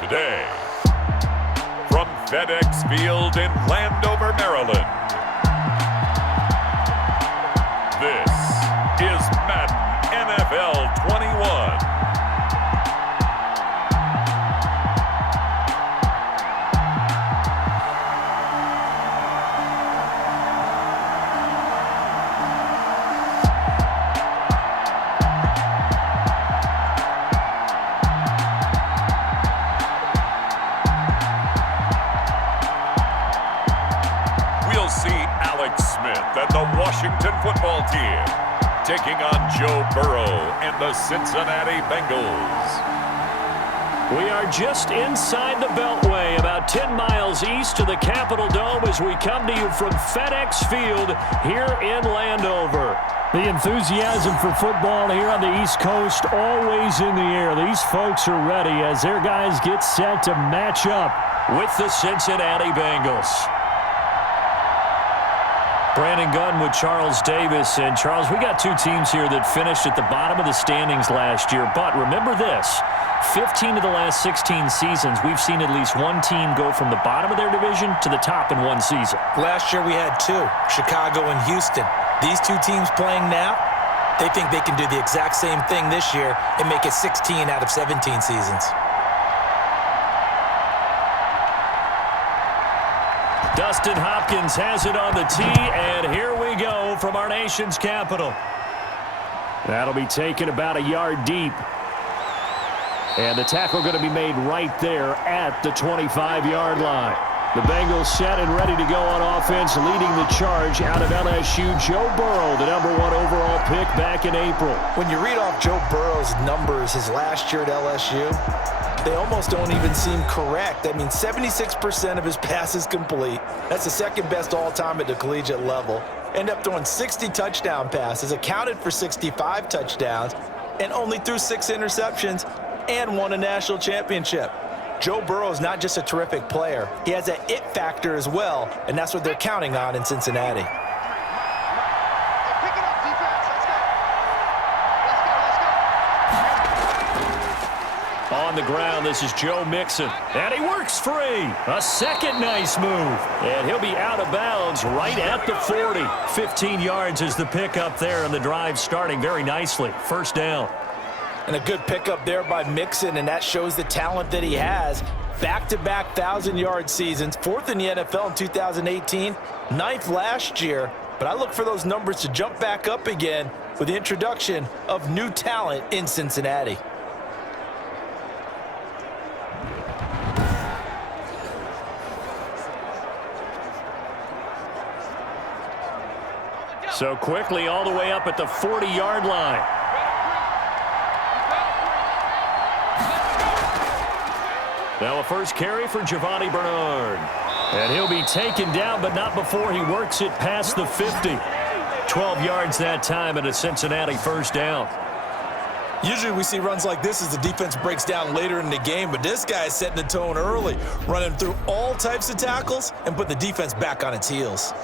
Today, from FedEx Field in Landover, Maryland, this is Madden NFL 21. And the Washington football team taking on Joe Burrow and the Cincinnati Bengals. We are just inside the Beltway, about 10 miles east of the Capitol Dome as we come to you from FedEx Field here in Landover. The enthusiasm for football here on the East Coast always in the air. These folks are ready as their guys get set to match up with the Cincinnati Bengals. Brandon Gunn with Charles Davis. And, Charles, we got two teams here that finished at the bottom of the standings last year. But remember this, 15 of the last 16 seasons, we've seen at least one team go from the bottom of their division to the top in one season. Last year we had two, Chicago and Houston. These two teams playing now, they think they can do the exact same thing this year and make it 16 out of 17 seasons. Dustin Hopkins has it on the tee, and here we go from our nation's capital. That'll be taken about a yard deep. And the tackle going to be made right there at the 25-yard line. The Bengals set and ready to go on offense, leading the charge out of LSU. Joe Burrow, the #1 overall pick back in April. When you read off Joe Burrow's numbers his last year at LSU, they almost don't even seem correct. I mean, 76% of his passes complete. That's the second best all-time at the collegiate level. Ended up throwing 60 touchdown passes, accounted for 65 touchdowns, and only threw 6 interceptions and won a national championship. Joe Burrow is not just a terrific player. He has that it factor as well, and that's what they're counting on in Cincinnati. On the ground, this is Joe Mixon. And he works free. A second nice move. And he'll be out of bounds right at the 40. 15 yards is the pickup there, and the drive starting very nicely. First down. And a good pickup there by Mixon, and that shows the talent that he has. Back-to-back 1,000-yard seasons, 4th in the NFL in 2018, 9th last year. But I look for those numbers to jump back up again with the introduction of new talent in Cincinnati. So quickly all the way up at the 40-yard line. Now a first carry for Giovanni Bernard. And he'll be taken down, but not before he works it past the 50. 12 yards that time and a Cincinnati first down. Usually we see runs like this as the defense breaks down later in the game, but this guy is setting the tone early, running through all types of tackles and put the defense back on its heels.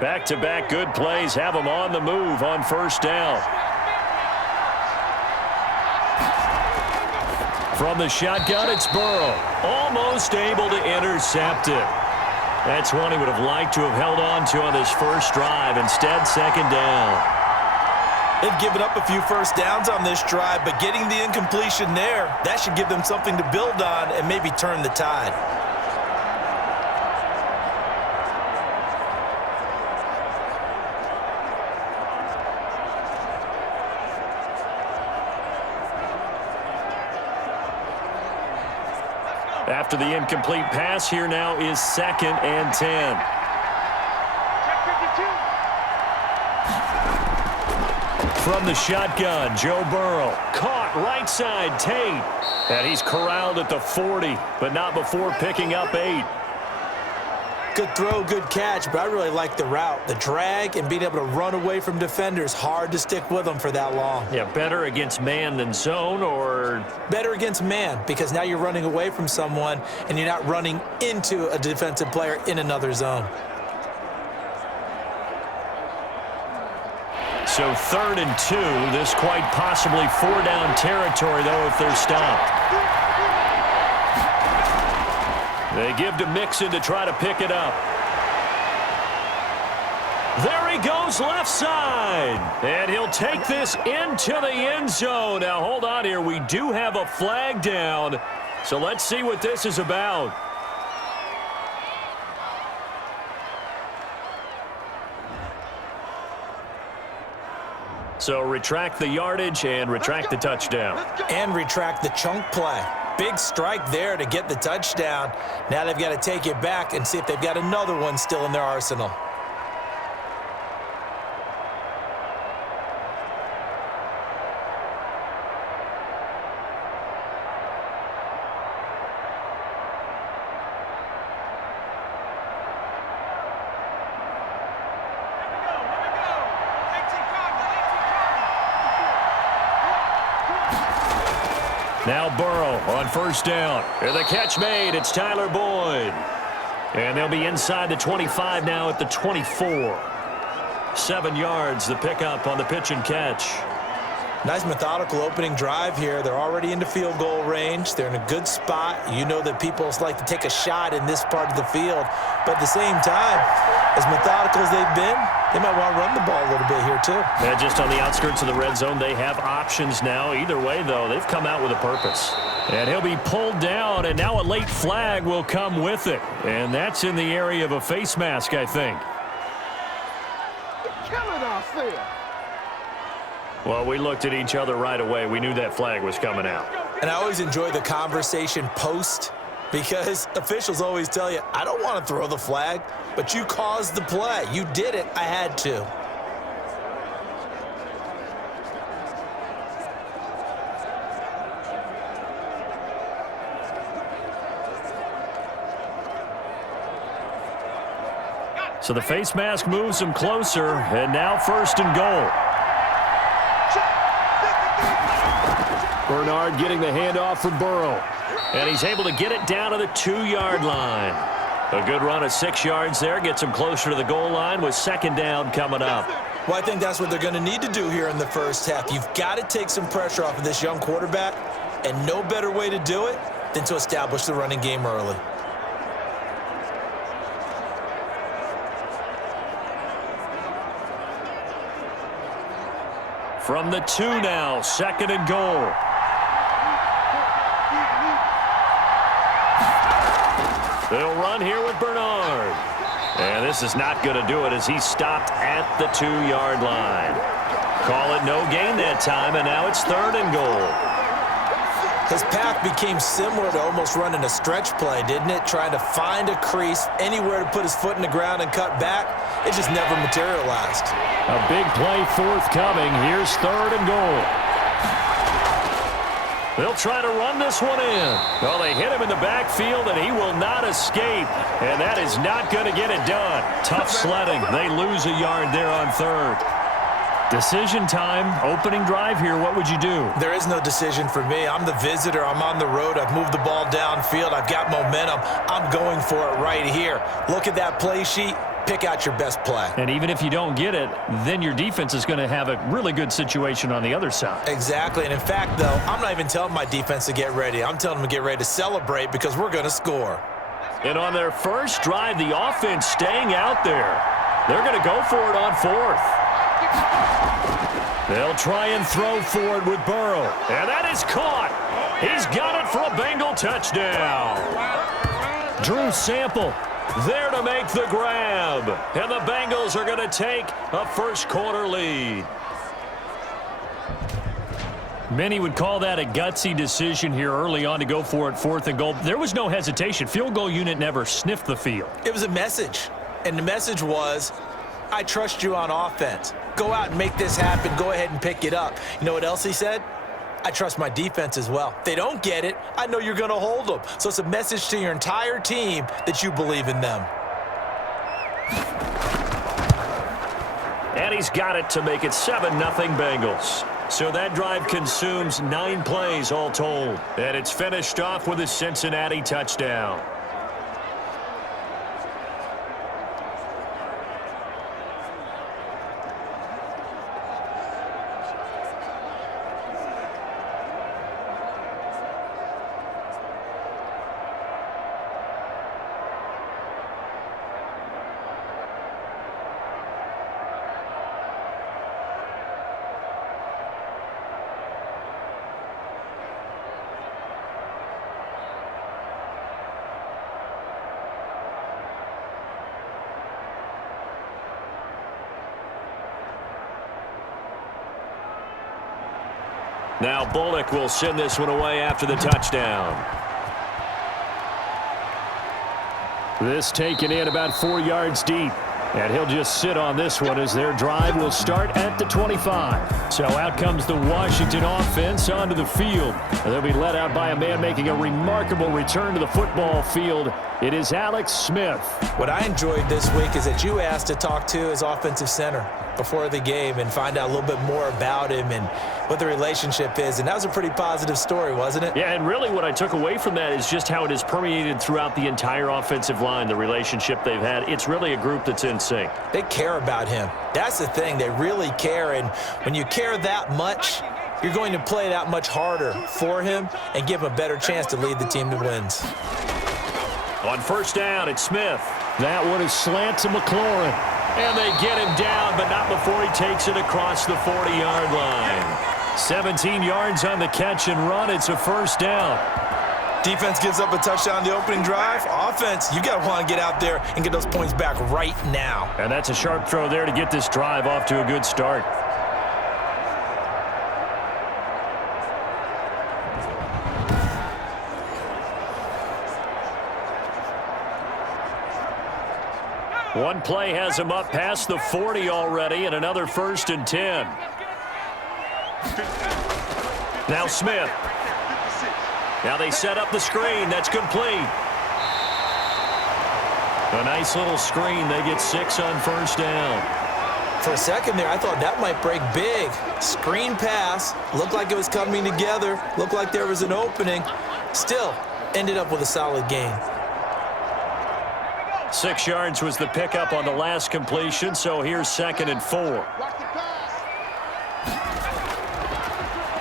Back-to-back good plays have him on the move on first down. From the shotgun, it's Burrow. Almost able to intercept it. That's one he would have liked to have held on to on this first drive. Instead, second down. They've given up a few first downs on this drive, but getting the incompletion there, that should give them something to build on and maybe turn the tide. After the incomplete pass, here now is 2nd and 10. From the shotgun, Joe Burrow. Caught right side, Tate. And he's corralled at the 40, but not before picking up 8. Good throw, good catch, but I really like the route. The drag and being able to run away from defenders, hard to stick with them for that long. Yeah, better against man than zone, or? Better against man, because now you're running away from someone and you're not running into a defensive player in another zone. So 3rd and 2, this quite possibly 4-down territory, though, if they're stopped. They give to Mixon to try to pick it up. There he goes left side. And he'll take this into the end zone. Now, hold on here. We do have a flag down. So let's see what this is about. So retract the yardage and retract the touchdown. And retract the chunk play. Big strike there to get the touchdown. Now they've got to take it back and see if they've got another one still in their arsenal. Now Burrow on 1st down. And the catch made. It's Tyler Boyd. And they'll be inside the 25 now at the 24. 7 yards, the pickup on the pitch and catch. Nice methodical opening drive here. They're already into field goal range. They're in a good spot. You know that people like to take a shot in this part of the field. But at the same time, as methodical as they've been, they might want to run the ball a little bit here too. Yeah, just on the outskirts of the red zone, they have options now. Either way, though, they've come out with a purpose. And he'll be pulled down, and now a late flag will come with it. And that's in the area of a face mask, I think. Killing us here. Well, we looked at each other right away. We knew that flag was coming out. And I always enjoy the conversation post, because officials always tell you, I don't want to throw the flag, but you caused the play. You did it. I had to. So the face mask moves him closer, and now 1st and goal. Bernard getting the handoff from Burrow. And he's able to get it down to the 2-yard line. A good run of 6 yards there gets him closer to the goal line with 2nd down coming up. Well, I think that's what they're going to need to do here in the first half. You've got to take some pressure off of this young quarterback, and no better way to do it than to establish the running game early. From the 2 now, 2nd and goal. They'll run here with Bernard. And this is not going to do it as he's stopped at the 2-yard line. Call it no gain that time, and now it's 3rd and goal. His path became similar to almost running a stretch play, didn't it? Trying to find a crease, anywhere to put his foot in the ground and cut back. It just never materialized. A big play forthcoming. Here's 3rd and goal. They'll try to run this one in. Well, they hit him in the backfield, and he will not escape. And that is not going to get it done. Tough sledding. They lose a yard there on 3rd. Decision time, opening drive here. What would you do? There is no decision for me. I'm the visitor. I'm on the road. I've moved the ball downfield. I've got momentum. I'm going for it right here. Look at that play sheet. Pick out your best play. And even if you don't get it, then your defense is going to have a really good situation on the other side. Exactly. And in fact, though, I'm not even telling my defense to get ready. I'm telling them to get ready to celebrate because we're going to score. And on their first drive, the offense staying out there. They're going to go for it on 4th. They'll try and throw for it with Burrow. And that is caught. He's got it for a Bengal touchdown. Drew Sample there to make the grab. And the Bengals are going to take a first-quarter lead. Many would call that a gutsy decision here early on to go for it 4th and goal. There was no hesitation. Field goal unit never sniffed the field. It was a message. And the message was, I trust you on offense. Go out and make this happen. Go ahead and pick it up. You know what else he said? I trust my defense as well. If they don't get it, I know you're going to hold them. So it's a message to your entire team that you believe in them. And he's got it to make it 7-0 Bengals. So that drive consumes 9 plays all told. And it's finished off with a Cincinnati touchdown. Now Bullock will send this one away after the touchdown. This taken in about 4 yards deep. And he'll just sit on this one as their drive will start at the 25. So out comes the Washington offense onto the field. And they'll be led out by a man making a remarkable return to the football field. It is Alex Smith. What I enjoyed this week is that you asked to talk to his offensive center before the game and find out a little bit more about him and what the relationship is. And that was a pretty positive story, wasn't it? Yeah, and really what I took away from that is just how it has permeated throughout the entire offensive line, the relationship they've had. It's really a group that's in sync. They care about him. That's the thing. They really care. And when you care that much, you're going to play that much harder for him and give him a better chance to lead the team to wins. On first down, it's Smith. That one is slant to McLaurin. And they get him down, but not before he takes it across the 40-yard line. 17 yards on the catch and run. It's a first down. Defense gives up a touchdown the opening drive. Offense, you got to want to get out there and get those points back right now. And that's a sharp throw there to get this drive off to a good start. One play has him up past the 40 already, and another 1st and 10. Now Smith. Now they set up the screen. That's complete. A nice little screen. They get 6 on first down. For a second there, I thought that might break big. Screen pass. Looked like it was coming together. Looked like there was an opening. Still, ended up with a solid gain. 6 yards was the pickup on the last completion, so here's 2nd and 4.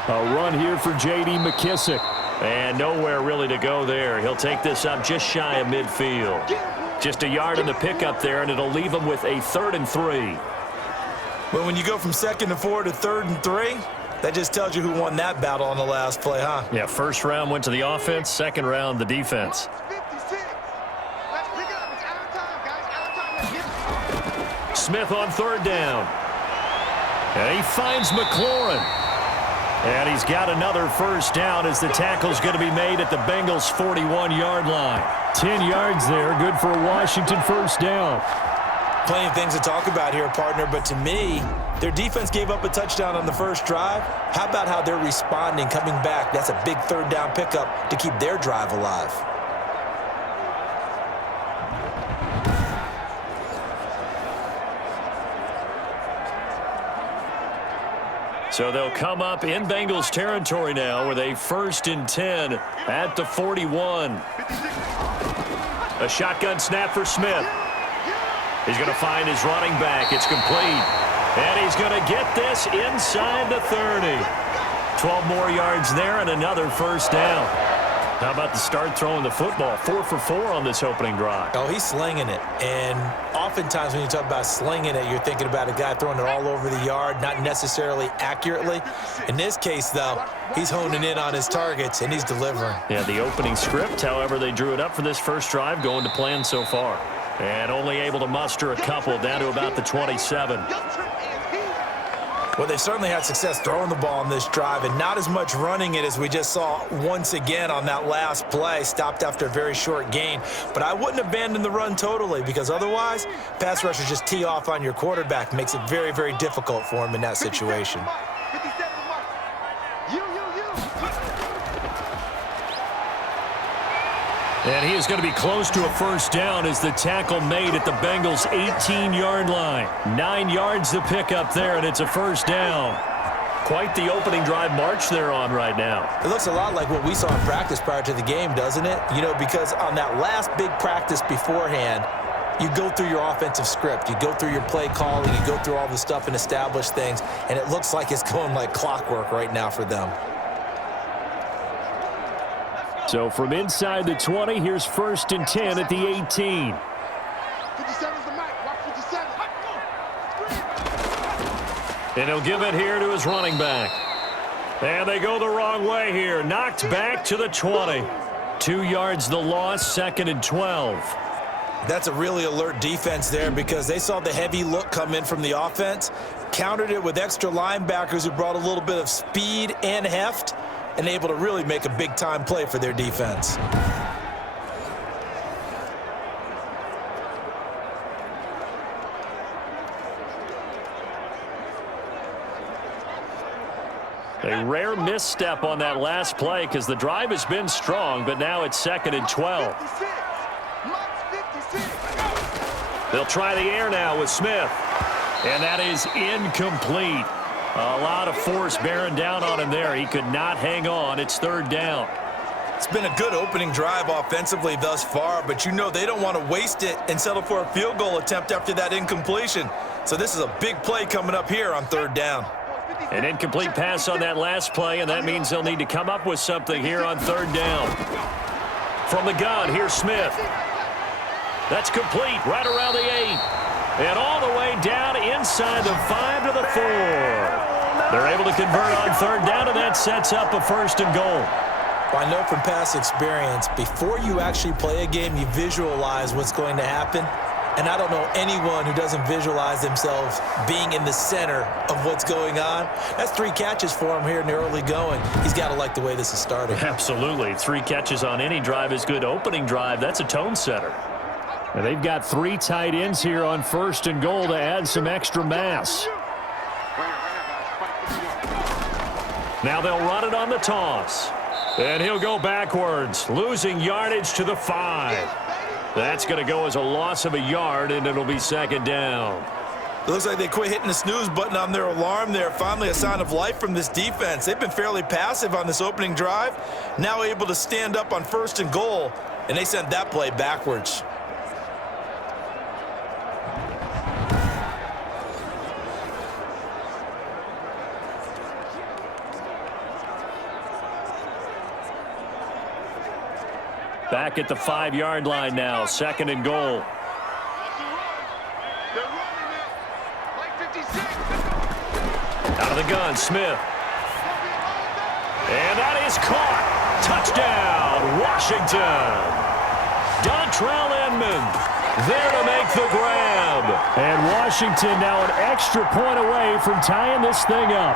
A run here for J.D. McKissick. And nowhere really to go there. He'll take this up just shy of midfield. Just a yard in the pickup there, and it'll leave him with a 3rd and 3. But when you go from 2nd and 4 to 3rd and 3, that just tells you who won that battle on the last play, huh? Yeah, first round went to the offense, second round the defense. Smith on 3rd down. And he finds McLaurin. And he's got another first down as the tackle's going to be made at the Bengals' 41-yard line. 10 yards there, good for a Washington first down. Plenty of things to talk about here, partner, but to me, their defense gave up a touchdown on the first drive. How about how they're responding, coming back? That's a big 3rd down pickup to keep their drive alive. So they'll come up in Bengals territory now with a 1st and 10 at the 41. A shotgun snap for Smith. He's going to find his running back. It's complete. And he's going to get this inside the 30. 12 more yards there and another first down. How about the start throwing the football? 4 for 4 on this opening drive. Oh, he's slinging it. And oftentimes when you talk about slinging it, you're thinking about a guy throwing it all over the yard, not necessarily accurately. In this case, though, he's honing in on his targets, and he's delivering. Yeah, the opening script, however, they drew it up for this first drive, going to plan so far. And only able to muster a couple down to about the 27. Well, they certainly had success throwing the ball on this drive and not as much running it as we just saw once again on that last play. Stopped after a very short gain. But I wouldn't abandon the run totally because otherwise, pass rushers just tee off on your quarterback. Makes it very, very difficult for him in that situation. And he is going to be close to a first down as the tackle made at the Bengals' 18-yard line. 9 yards to pick up there, and it's a first down. Quite the opening drive march they're on right now. It looks a lot like what we saw in practice prior to the game, doesn't it? You know, because on that last big practice beforehand, you go through your offensive script. You go through your play calling. You go through all the stuff and establish things, and it looks like it's going like clockwork right now for them. So from inside the 20, here's 1st and 10 at the 18. 57's the mic. Watch 57. And he'll give it here to his running back. And they go the wrong way here. Knocked back to the 20. 2 yards the loss, 2nd and 12. That's a really alert defense there because they saw the heavy look come in from the offense, countered it with extra linebackers who brought a little bit of speed and heft, and able to really make a big-time play for their defense. A rare misstep on that last play because the drive has been strong, but now it's 2nd and 12. They'll try the air now with Smith. And that is incomplete. A lot of force bearing down on him there. He could not hang on. It's 3rd down. It's been a good opening drive offensively thus far, but you know they don't want to waste it and settle for a field goal attempt after that incompletion. So this is a big play coming up here on 3rd down. An incomplete pass on that last play, and that means they'll need to come up with something here on 3rd down. From the gun, here's Smith. That's complete right around the 8. And all the way down inside the 5 to the 4. They're able to convert on 3rd down, and that sets up a 1st and goal. Well, I know from past experience, before you actually play a game, you visualize what's going to happen. And I don't know anyone who doesn't visualize themselves being in the center of what's going on. That's 3 catches for him here in the early going. He's got to like the way this is starting. Absolutely. 3 catches on any drive is good. Opening drive, that's a tone setter. And they've got 3 tight ends here on 1st and goal to add some extra mass. Now they'll run it on the toss. And he'll go backwards, losing yardage to the 5. That's going to go as a loss of a yard, and it'll be 2nd down. It looks like they quit hitting the snooze button on their alarm there. Finally a sign of life from this defense. They've been fairly passive on this opening drive. Now able to stand up on 1st and goal, and they sent that play backwards. Back at the 5-yard line now, 2nd and goal. Out of the gun, Smith. And that is caught. Touchdown, Washington. Dontrell Inman there to make the grab. And Washington now an extra point away from tying this thing up.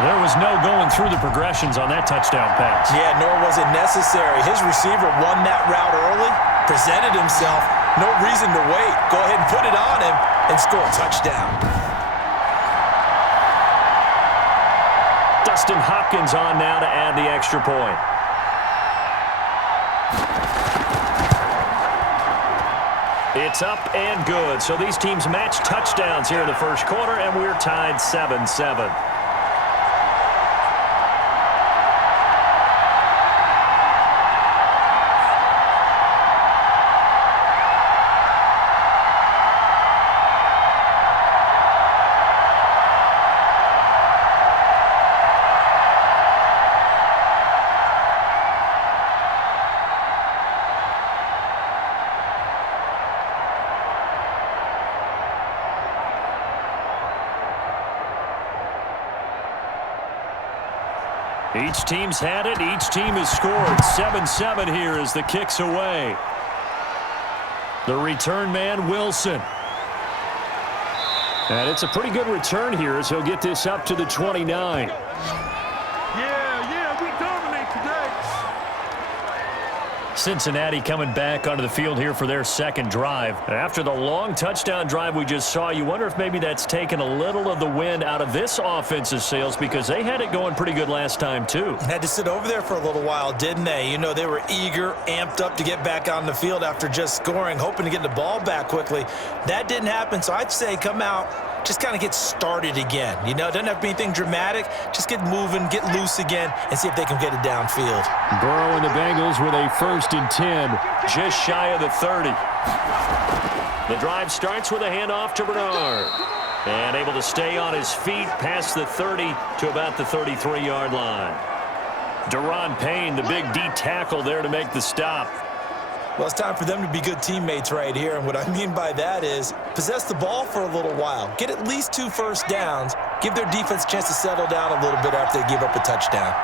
There was no going through the progressions on that touchdown pass. Yeah, nor was it necessary. His receiver won that route early, presented himself, no reason to wait. Go ahead and put it on him and score a touchdown. Dustin Hopkins on now to add the extra point. It's up and good. So these teams match touchdowns here in the first quarter, and we're tied 7-7. Each team's had it. Each team has scored. 7-7 here as the kick's away. The return man, Wilson. And it's a pretty good return here as he'll get this up to the 29. Yeah, we dominate today. Cincinnati coming back onto the field here for their second drive. After the long touchdown drive we just saw, you wonder if maybe that's taken a little of the wind out of this offense's sails because they had it going pretty good last time too. Had to sit over there for a little while, didn't they? You know, they were eager, amped up to get back on the field after just scoring, hoping to get the ball back quickly. That didn't happen, so I'd say come out, just kind of get started again. You know, it doesn't have to be anything dramatic. Just get moving, get loose again, and see if they can get it downfield. Burrow and the Bengals with a 1st and 10. Just shy of the 30. The drive starts with a handoff to Bernard. And able to stay on his feet past the 30 to about the 33-yard line. Deron Payne, the big D tackle there to make the stop. Well, it's time for them to be good teammates right here, and what I mean by that is possess the ball for a little while. Get at least 2 first downs. Give their defense a chance to settle down a little bit after they give up a touchdown.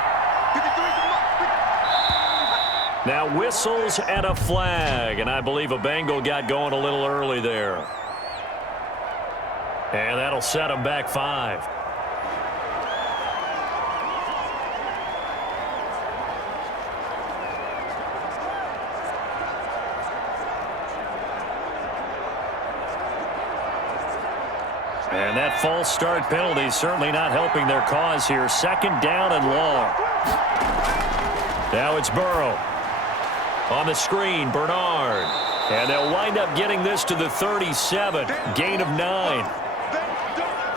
Now whistles and a flag, and I believe a Bengal got going a little early there. And that'll set them back 5. And that false start penalty is certainly not helping their cause here. 2nd down and long. Now it's Burrow. On the screen, Bernard. And they'll wind up getting this to the 37. Gain of 9.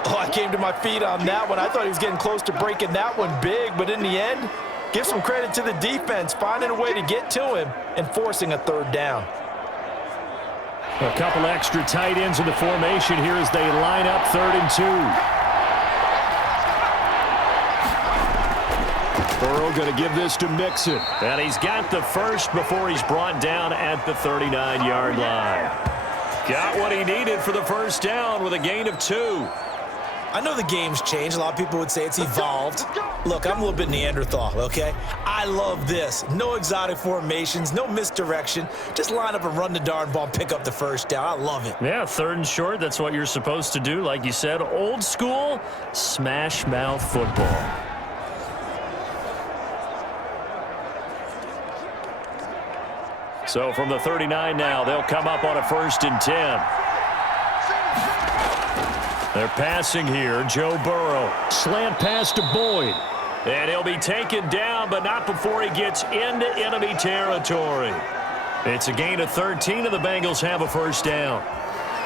Oh, I came to my feet on that one. I thought he was getting close to breaking that one big, but in the end, give some credit to the defense, finding a way to get to him and forcing a 3rd down. A couple extra tight ends in the formation here as they line up 3rd and 2. Burrow going to give this to Mixon. And he's got the first before he's brought down at the 39-yard line. Got what he needed for the 1st down with a gain of 2. I know the game's changed. A lot of people would say it's evolved. Look, I'm a little bit Neanderthal, okay? I love this. No exotic formations, no misdirection. Just line up and run the darn ball, pick up the 1st down. I love it. Yeah, 3rd and short, that's what you're supposed to do. Like you said, old school, smash mouth football. So from the 39 now, they'll come up on a 1st and 10. They're passing here. Joe Burrow. Slant pass to Boyd. And he'll be taken down, but not before he gets into enemy territory. It's a gain of 13, and the Bengals have a 1st down.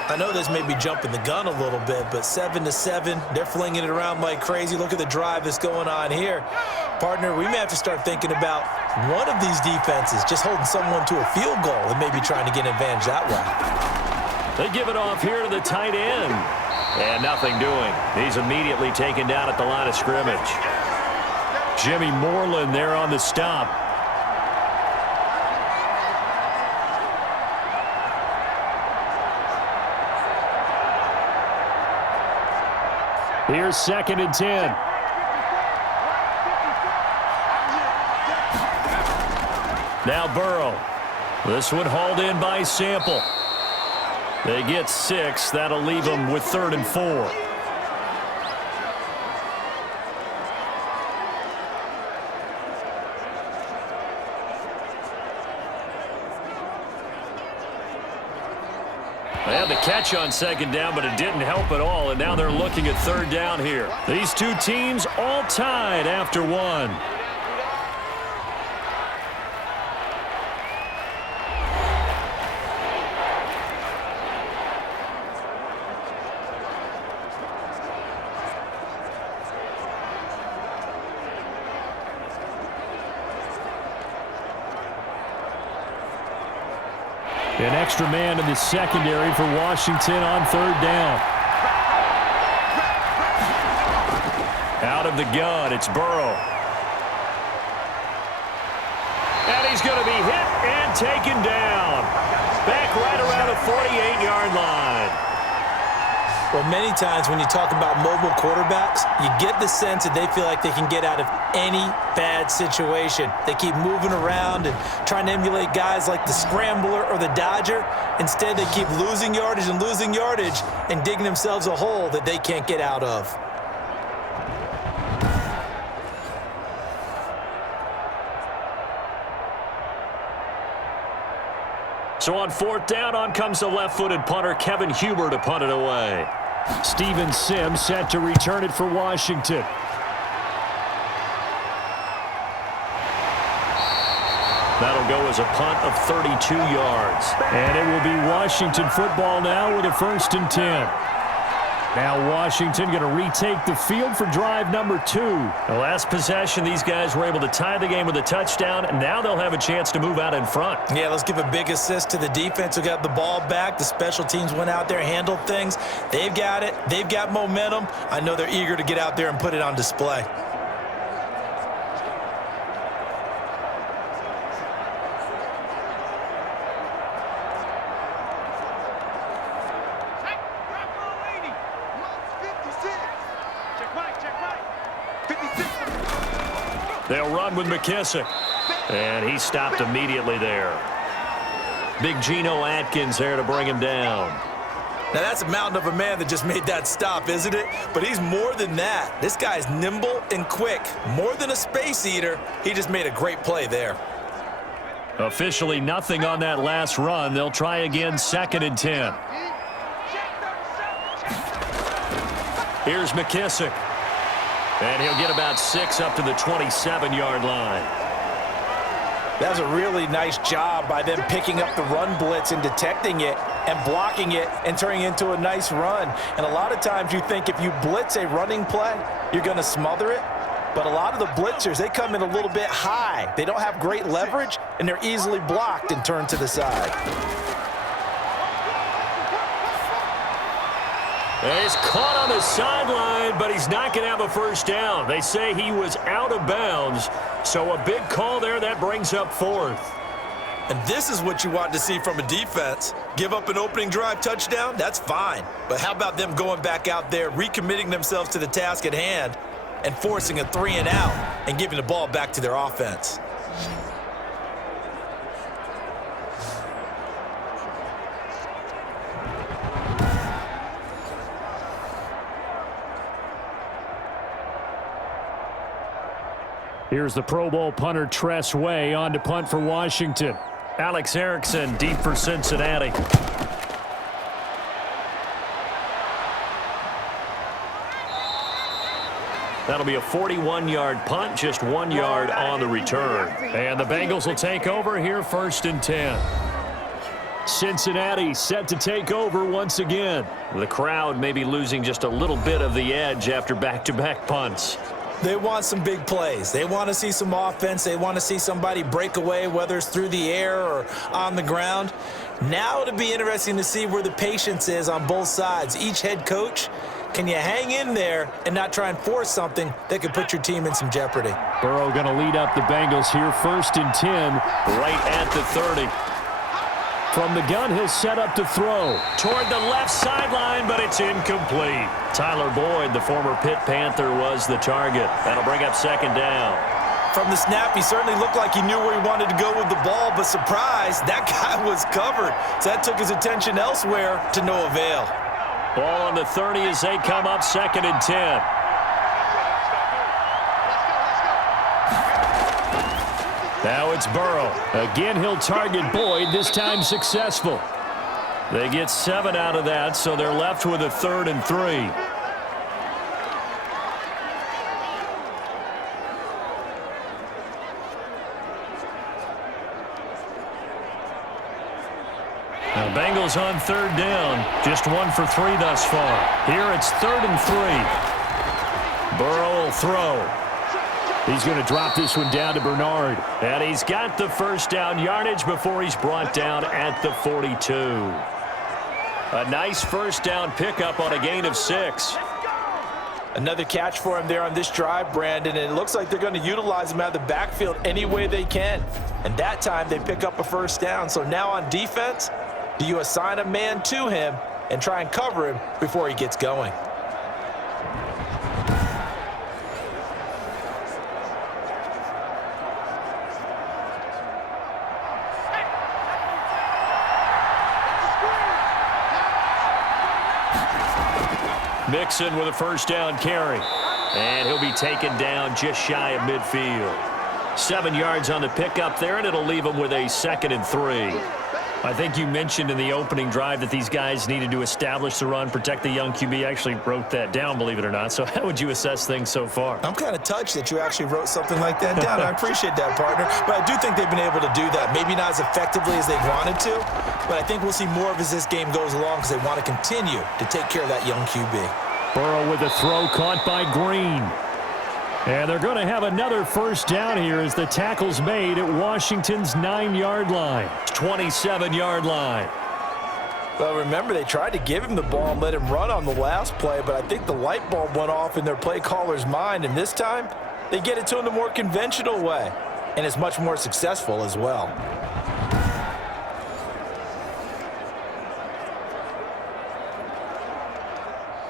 I know this may be jumping the gun a little bit, but 7-7, they're flinging it around like crazy. Look at the drive that's going on here. Partner, we may have to start thinking about one of these defenses just holding someone to a field goal and maybe trying to get an advantage that way. They give it off here to the tight end. And nothing doing. He's immediately taken down at the line of scrimmage. Jimmy Moreland there on the stop. Here's 2nd and 10. Now Burrow. This one hauled in by Sample. They get 6. That'll leave them with 3rd and 4. They had the catch on 2nd down, but it didn't help at all, and now they're looking at 3rd down here. These two teams all tied after 1. An extra man in the secondary for Washington on 3rd down. Out of the gun, it's Burrow. And he's going to be hit and taken down. Back right around the 48-yard line. Well, many times when you talk about mobile quarterbacks, you get the sense that they feel like they can get out of any bad situation. They keep moving around and trying to emulate guys like the Scrambler or the Dodger. Instead, they keep losing yardage and digging themselves a hole that they can't get out of. So on 4th down, on comes the left-footed punter, Kevin Huber, to punt it away. Steven Sims set to return it for Washington. That'll go as a punt of 32 yards. And it will be Washington football now with a 1st and 10. Now Washington going to retake the field for drive number 2. The last possession, these guys were able to tie the game with a touchdown, and now they'll have a chance to move out in front. Yeah, let's give a big assist to the defense who got the ball back. The special teams went out there, handled things. They've got it. They've got momentum. I know they're eager to get out there and put it on display. They'll run with McKissick. And he stopped immediately there. Big Geno Atkins there to bring him down. Now, that's a mountain of a man that just made that stop, isn't it? But he's more than that. This guy's nimble and quick. More than a space eater. He just made a great play there. Officially nothing on that last run. They'll try again, 2nd and 10. Here's McKissick. And he'll get about 6 up to the 27-yard line. That was a really nice job by them picking up the run blitz and detecting it and blocking it and turning it into a nice run. And a lot of times you think if you blitz a running play, you're going to smother it. But a lot of the blitzers, they come in a little bit high. They don't have great leverage, and they're easily blocked and turned to the side. He's caught on the sideline, but he's not going to have a 1st down. They say he was out of bounds, so a big call there. That brings up 4th. And this is what you want to see from a defense. Give up an opening drive touchdown, that's fine. But how about them going back out there, recommitting themselves to the task at hand, and forcing a 3 and out and giving the ball back to their offense? Here's the Pro Bowl punter Tress Way on to punt for Washington. Alex Erickson deep for Cincinnati. That'll be a 41-yard punt, just 1 yard on the return. And the Bengals will take over here, 1st and 10. Cincinnati set to take over once again. The crowd may be losing just a little bit of the edge after back-to-back punts. They want some big plays. They want to see some offense. They want to see somebody break away, whether it's through the air or on the ground. Now it'll be interesting to see where the patience is on both sides. Each head coach, can you hang in there and not try and force something that could put your team in some jeopardy? Burrow going to lead up the Bengals here, 1st and 10. Right at the 30. From the gun, he'll set up to throw. Toward the left sideline, but it's incomplete. Tyler Boyd, the former Pitt Panther, was the target. That'll bring up 2nd down. From the snap, he certainly looked like he knew where he wanted to go with the ball, but surprise, that guy was covered. So that took his attention elsewhere to no avail. Ball on the 30 as they come up, 2nd and 10. Now it's Burrow. Again, he'll target Boyd, this time successful. They get 7 out of that, so they're left with a 3rd and 3. Now, Bengals on 3rd down. Just 1 for 3 thus far. Here it's 3rd and 3. Burrow will throw. He's going to drop this one down to Bernard. And he's got the 1st down yardage before he's brought down at the 42. A nice 1st down pickup on a gain of 6. Another catch for him there on this drive, Brandon, and it looks like they're going to utilize him out of the backfield any way they can. And that time they pick up a 1st down. So now on defense, do you assign a man to him and try and cover him before he gets going? Mixon with a 1st down carry. And he'll be taken down just shy of midfield. 7 yards on the pickup there, and it'll leave him with a 2nd and 3. I think you mentioned in the opening drive that these guys needed to establish the run, protect the young QB. I actually wrote that down, believe it or not. So how would you assess things so far? I'm kind of touched that you actually wrote something like that down. I appreciate that, partner. But I do think they've been able to do that. Maybe not as effectively as they wanted to, but I think we'll see more of as this game goes along because they want to continue to take care of that young QB. Burrow with a throw caught by Green. And they're going to have another first down here as the tackle's made at Washington's 9-yard line. 27-yard line. Well, remember, they tried to give him the ball and let him run on the last play, but I think the light bulb went off in their play caller's mind, and this time they get it to him the more conventional way, and it's much more successful as well.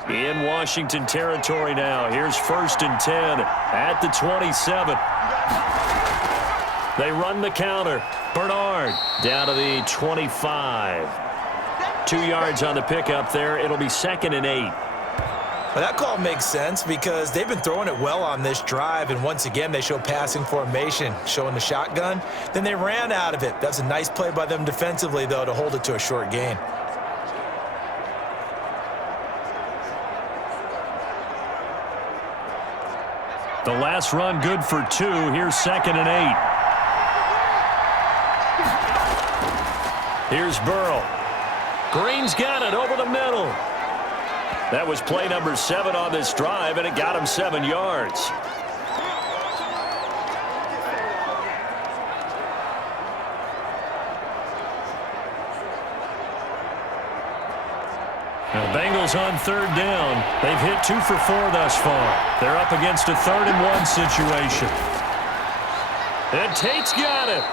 In Washington territory now. Here's 1st and 10 at the 27. They run the counter. Bernard down to the 25. 2 yards on the pickup there. It'll be 2nd and 8. Well, that call makes sense because they've been throwing it well on this drive, and once again they show passing formation, showing the shotgun. Then they ran out of it. That's a nice play by them defensively, though, to hold it to a short gain. The last run good for 2. Here's 2nd and 8. Here's Burrow. Green's got it over the middle. That was play number 7 on this drive, and it got him 7 yards. Now, Bengals on 3rd down. They've hit 2 for 4 thus far. They're up against a 3rd and 1 situation. And Tate's got it.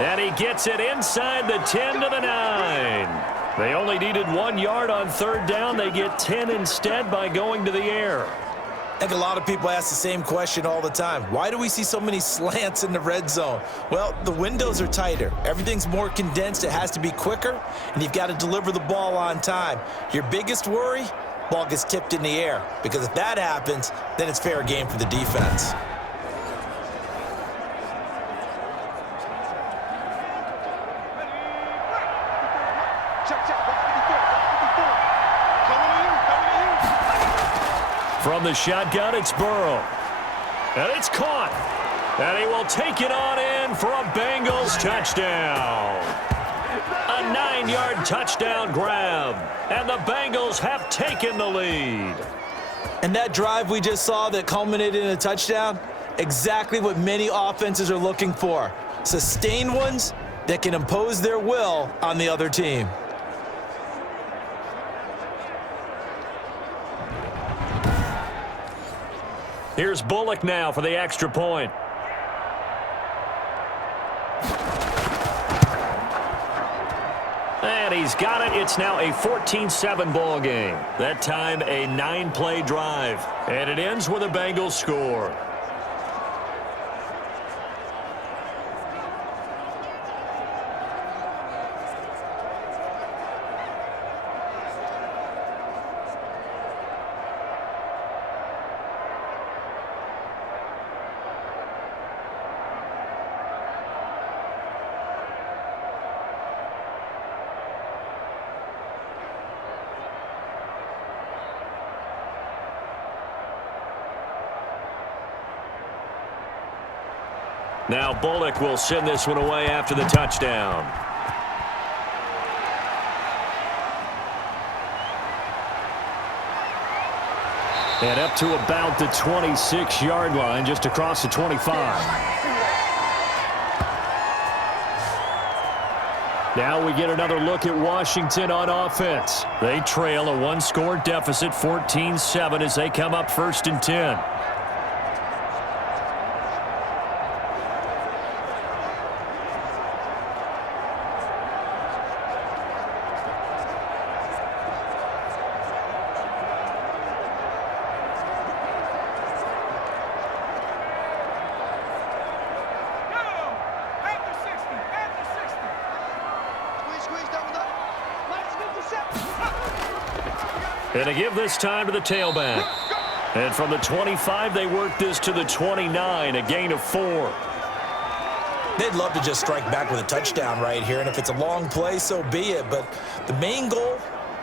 And he gets it inside the 10 to the 9. They only needed 1 yard on 3rd down. They get 10 instead by going to the air. I think a lot of people ask the same question all the time. Why do we see so many slants in the red zone? Well, the windows are tighter. Everything's more condensed. It has to be quicker, and you've got to deliver the ball on time. Your biggest worry? Ball gets tipped in the air, because if that happens, then it's fair game for the defense. From the shotgun, it's Burrow. And it's caught. And he will take it on in for a Bengals touchdown. A 9-yard touchdown grab. And the Bengals have taken the lead. And that drive we just saw that culminated in a touchdown, exactly what many offenses are looking for. Sustained ones that can impose their will on the other team. Here's Bullock now for the extra point. And he's got it. It's now a 14-7 ball game. That time a 9-play drive. And it ends with a Bengals score. Now Bullock will send this one away after the touchdown. And up to about the 26-yard line, just across the 25. Now we get another look at Washington on offense. They trail a 1-score deficit, 14-7, as they come up 1st and 10. And to give this time to the tailback. And from the 25, they work this to the 29, a gain of 4. They'd love to just strike back with a touchdown right here, and if it's a long play, so be it. But the main goal,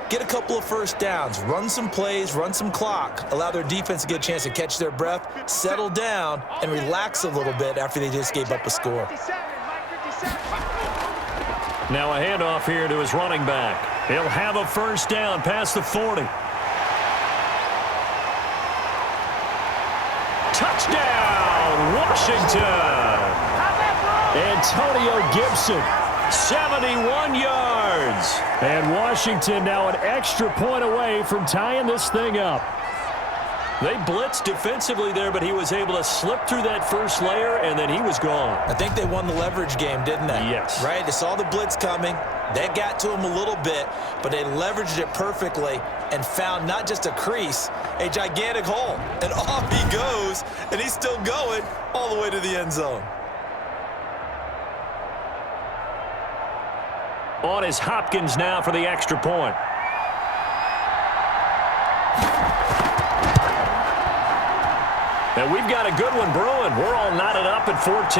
get a couple of first downs, run some plays, run some clock, allow their defense to get a chance to catch their breath, settle down, and relax a little bit after they just gave up a score. Now a handoff here to his running back. He'll have a first down past the 40. Touchdown, Washington! Antonio Gibson, 71 yards. And Washington now an extra point away from tying this thing up. They blitzed defensively there, but he was able to slip through that first layer, and then he was gone. I think they won the leverage game, didn't they? Yes. Right? They saw the blitz coming. That got to him a little bit, but they leveraged it perfectly and found not just a crease, a gigantic hole. And off he goes, and he's still going all the way to the end zone. On is Hopkins now for the extra point. And we've got a good one brewing. We're all knotted up at 14.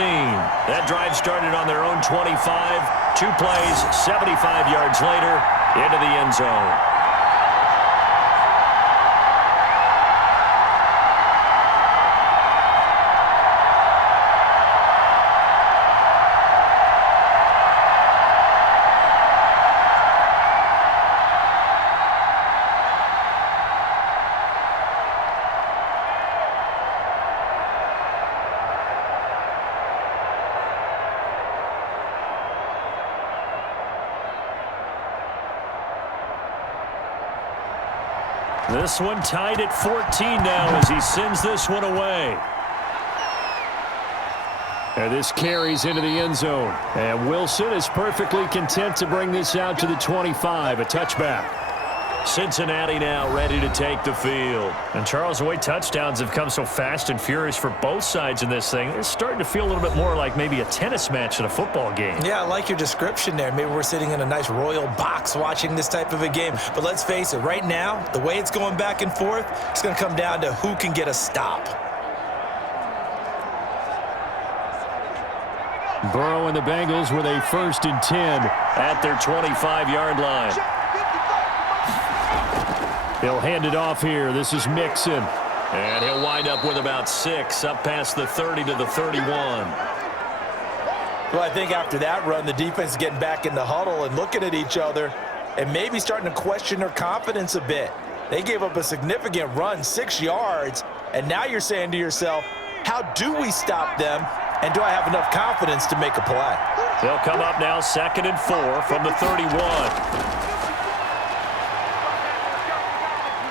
That drive started on their own 25. 2 plays, 75 yards later, into the end zone. This one tied at 14 now as he sends this one away. And this carries into the end zone. And Wilson is perfectly content to bring this out to the 25, a touchback. Cincinnati now ready to take the field. And Charles, the way touchdowns have come so fast and furious for both sides in this thing, it's starting to feel a little bit more like maybe a tennis match at a football game. Yeah, I like your description there. Maybe we're sitting in a nice royal box watching this type of a game. But let's face it, right now, the way it's going back and forth, it's going to come down to who can get a stop. Burrow and the Bengals with a 1st and 10 at their 25-yard line. He'll hand it off here. This is Mixon. And he'll wind up with about 6 up past the 30 to the 31. Well, I think after that run, the defense is getting back in the huddle and looking at each other and maybe starting to question their confidence a bit. They gave up a significant run, 6 yards, and now you're saying to yourself, how do we stop them, and do I have enough confidence to make a play? They'll come up now 2nd and 4 from the 31.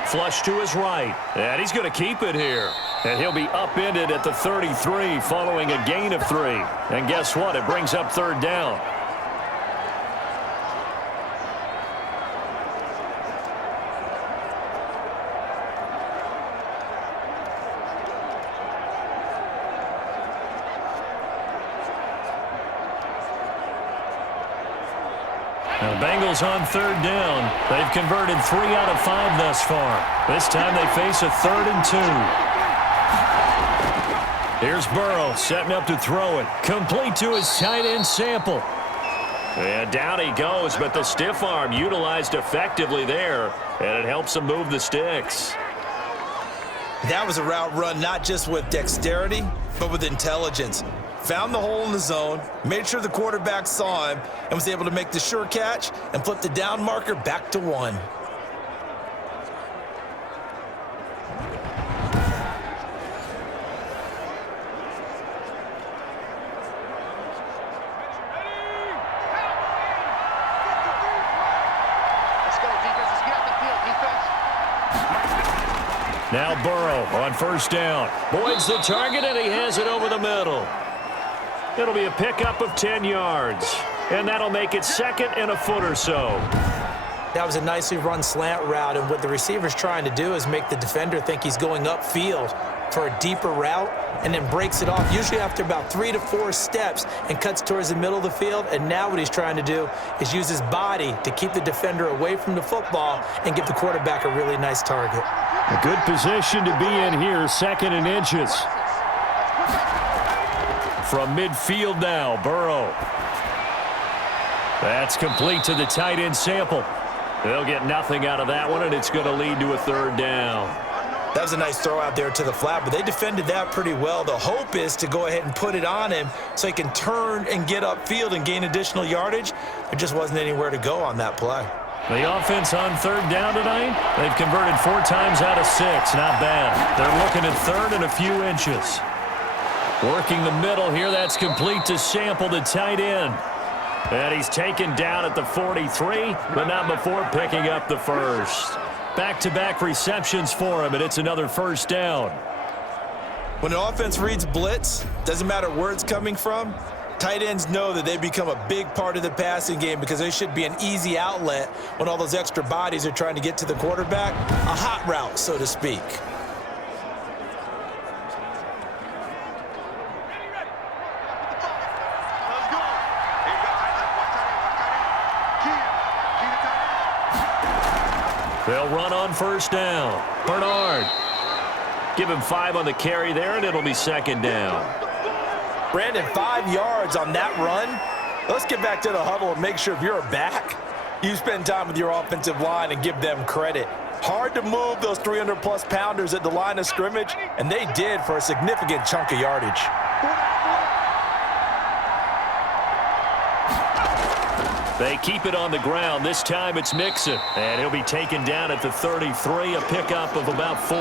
Flush to his right, and he's going to keep it here. And he'll be upended at the 33 following a gain of 3. And guess what? It brings up 3rd down. Now the Bengals on 3rd down. They've converted 3 out of 5 thus far. This time they face a 3rd and 2. Here's Burrow setting up to throw it. Complete to his tight end Sample. And down he goes, but the stiff arm utilized effectively there, and it helps him move the sticks. That was a route run not just with dexterity, but with intelligence. Found the hole in the zone, made sure the quarterback saw him, and was able to make the sure catch and flip the down marker back to 1. Now Burrow on 1st down. Boyd's the target, and he has it over the middle. It'll be a pickup of 10 yards, and that'll make it 2nd and a foot or so. That was a nicely run slant route, and what the receiver's trying to do is make the defender think he's going upfield for a deeper route and then breaks it off, usually after about 3 to 4 steps, and cuts towards the middle of the field. And now what he's trying to do is use his body to keep the defender away from the football and give the quarterback a really nice target. A good position to be in here, 2nd and inches. From midfield now, Burrow. That's complete to the tight end sample. They'll get nothing out of that one, and it's going to lead to a third down. That was a nice throw out there to the flat, but they defended that pretty well. The hope is to go ahead and put it on him so he can turn and get upfield and gain additional yardage. There just wasn't anywhere to go on that play. The offense on third down tonight, they've converted 4 times out of 6. Not bad. They're looking at third and a few inches. Working the middle here, that's complete to Sample, the tight end. And he's taken down at the 43, but not before picking up the first. Back-to-back receptions for him, and it's another first down. When an offense reads blitz, doesn't matter where it's coming from, tight ends know that they become a big part of the passing game because they should be an easy outlet when all those extra bodies are trying to get to the quarterback. A hot route, so to speak. They'll run on first down. Bernard. Give him 5 on the carry there, and it'll be second down. Brandon, 5 yards on that run. Let's get back to the huddle and make sure if you're a back, you spend time with your offensive line and give them credit. Hard to move those 300-plus pounders at the line of scrimmage, and they did for a significant chunk of yardage. They keep it on the ground. This time it's Mixon. And he'll be taken down at the 33, a pickup of about 4.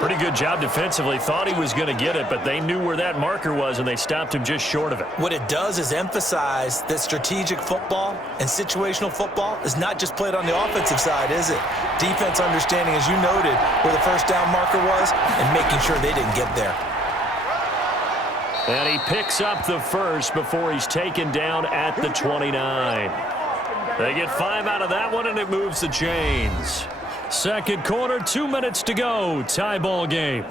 Pretty good job defensively. Thought he was going to get it, but they knew where that marker was, and they stopped him just short of it. What it does is emphasize that strategic football and situational football is not just played on the offensive side, is it? Defense understanding, as you noted, where the first down marker was and making sure they didn't get there. And he picks up the first before he's taken down at the 29. They get 5 out of that one, and it moves the chains. Second quarter, 2 minutes to go. Tie ball game.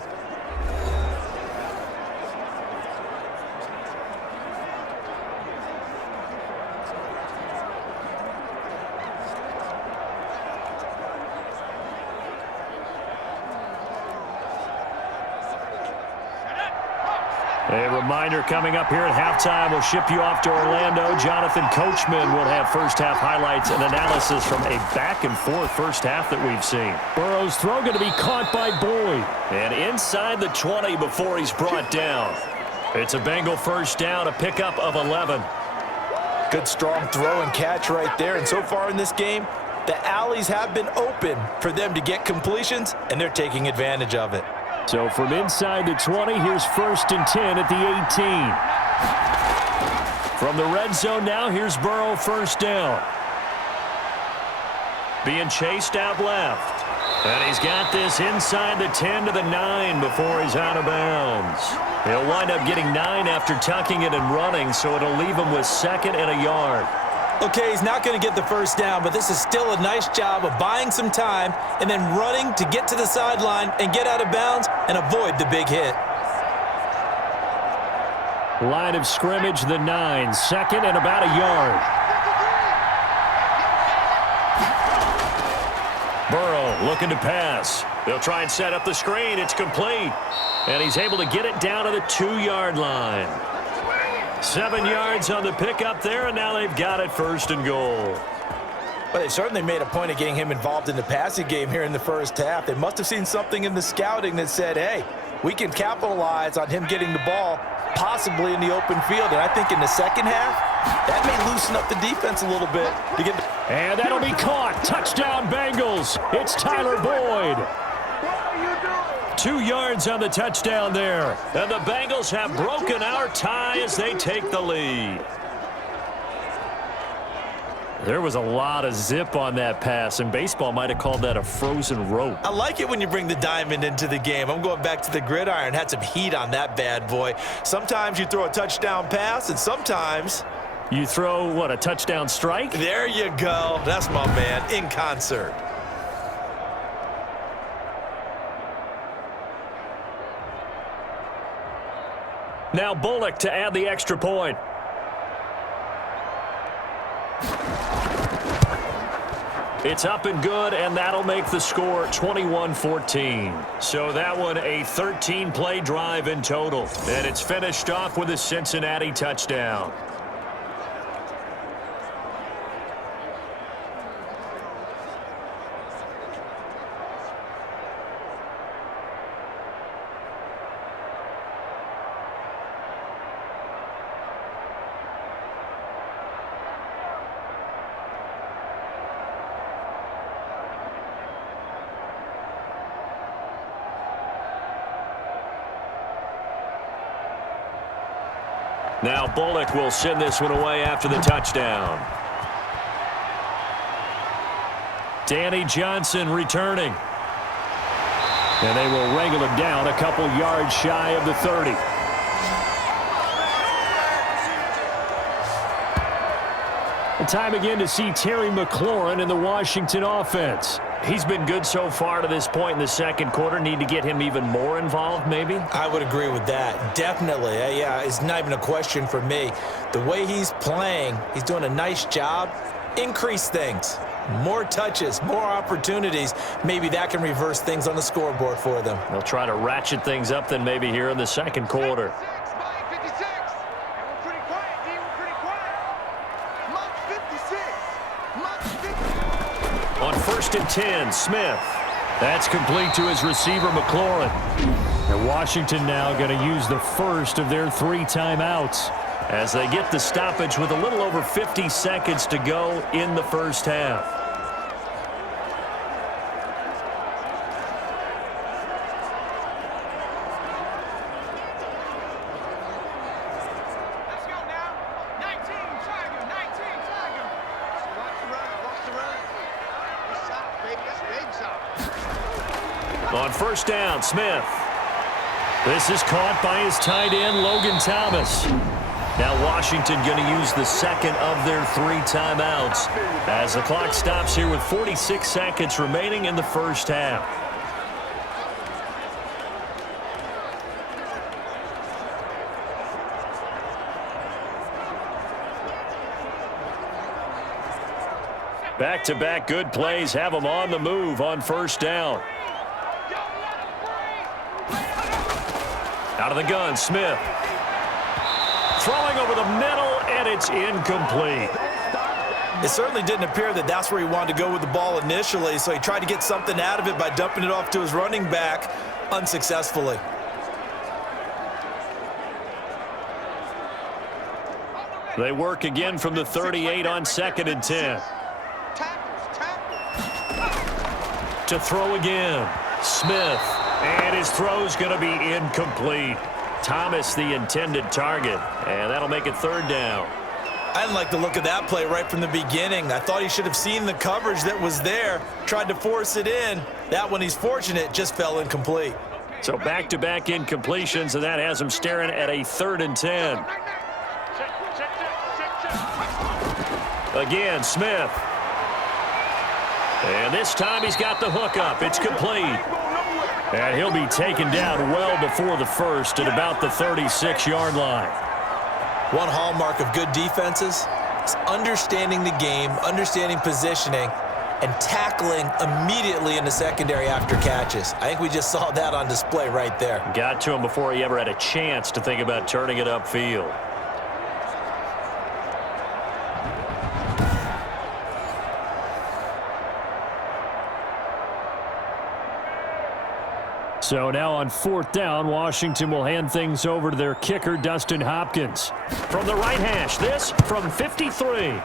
A reminder coming up here at halftime. We'll ship you off to Orlando. Jonathan Coachman will have first-half highlights and analysis from a back-and-forth first half that we've seen. Burrow's throw going to be caught by Boyd. And inside the 20 before he's brought down. It's a Bengal first down, a pickup of 11. Good strong throw and catch right there. And so far in this game, the alleys have been open for them to get completions, and they're taking advantage of it. So from inside the 20, here's 1st and 10 at the 18. From the red zone now, here's Burrow first down. Being chased out left. And he's got this inside the 10 to the 9 before he's out of bounds. He'll wind up getting 9 after tucking it and running, so it'll leave him with 2nd and a yard. Okay, he's not going to get the first down, but this is still a nice job of buying some time and then running to get to the sideline and get out of bounds and avoid the big hit. Line of scrimmage, the 9, 2nd and about a yard. Burrow looking to pass. They'll try and set up the screen. It's complete. And he's able to get it down to the 2-yard line. 7 yards on the pickup there, and now they've got it 1st and goal. Well, they certainly made a point of getting him involved in the passing game here in the first half. They must have seen something in the scouting that said, hey, we can capitalize on him getting the ball possibly in the open field. And I think in the second half, that may loosen up the defense a little bit. And that'll be caught. Touchdown, Bengals. It's Tyler Boyd. 2 yards on the touchdown there. And the Bengals have broken our tie as they take the lead. There was a lot of zip on that pass, and baseball might have called that a frozen rope. I like it when you bring the diamond into the game. I'm going back to the gridiron. Had some heat on that bad boy. Sometimes you throw a touchdown pass, and sometimes you throw, what, a touchdown strike? There you go. That's my man, in concert. Now Bullock to add the extra point. It's up and good, and that'll make the score 21-14. So that one a 13-play drive in total. And it's finished off with a Cincinnati touchdown. Now Bullock will send this one away after the touchdown. Danny Johnson returning. And they will wrangle him down a couple yards shy of the 30. And time again to see Terry McLaurin in the Washington offense. He's been good so far to this point in the second quarter. Need to get him even more involved, maybe? I would agree with that. Definitely. Yeah, it's not even a question for me. The way he's playing, he's doing a nice job. Increase things. More touches, more opportunities. Maybe that can reverse things on the scoreboard for them. They'll try to ratchet things up then maybe here in the second quarter. On 1st and 10, Smith. That's complete to his receiver, McLaurin. And Washington now going to use the first of their 3 timeouts as they get the stoppage with a little over 50 seconds to go in the first half. On 1st down, Smith. This is caught by his tight end, Logan Thomas. Now Washington going to use the second of their 3 timeouts as the clock stops here with 46 seconds remaining in the first half. Back-to-back good plays have them on the move on 1st down. Out of the gun, Smith. Throwing over the middle, and it's incomplete. It certainly didn't appear that that's where he wanted to go with the ball initially, so he tried to get something out of it by dumping it off to his running back unsuccessfully. They work again from the 38 on 2nd and 10. To throw again, Smith. And his throw's going to be incomplete. Thomas the intended target, and that'll make it 3rd down. I didn't like the look of that play right from the beginning. I thought he should have seen the coverage that was there, tried to force it in. That one, he's fortunate, just fell incomplete. So back-to-back incompletions, and that has him staring at a 3rd and 10. Again, Smith. And this time he's got the hook up. It's complete. And he'll be taken down well before the first at about the 36-yard line. One hallmark of good defenses is understanding the game, understanding positioning, and tackling immediately in the secondary after catches. I think we just saw that on display right there. Got to him before he ever had a chance to think about turning it upfield. So now on 4th down, Washington will hand things over to their kicker, Dustin Hopkins. From the right hash, this from 53.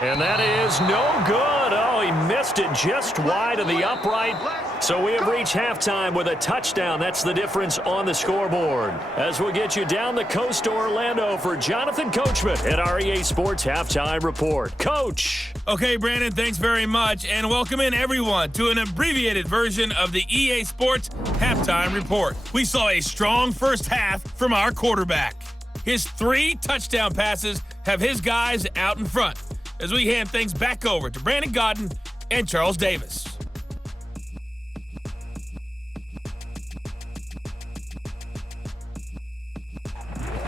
And that is no good. Oh, he missed it just wide of the upright. So we have reached halftime with a touchdown. That's the difference on the scoreboard. As we'll get you down the coast to Orlando for Jonathan Coachman at our EA Sports Halftime Report. Coach. Okay, Brandon, thanks very much. And welcome in, everyone, to an abbreviated version of the EA Sports Halftime Report. We saw a strong first half from our quarterback. His 3 touchdown passes have his guys out in front, as we hand things back over to Brandon Godden and Charles Davis.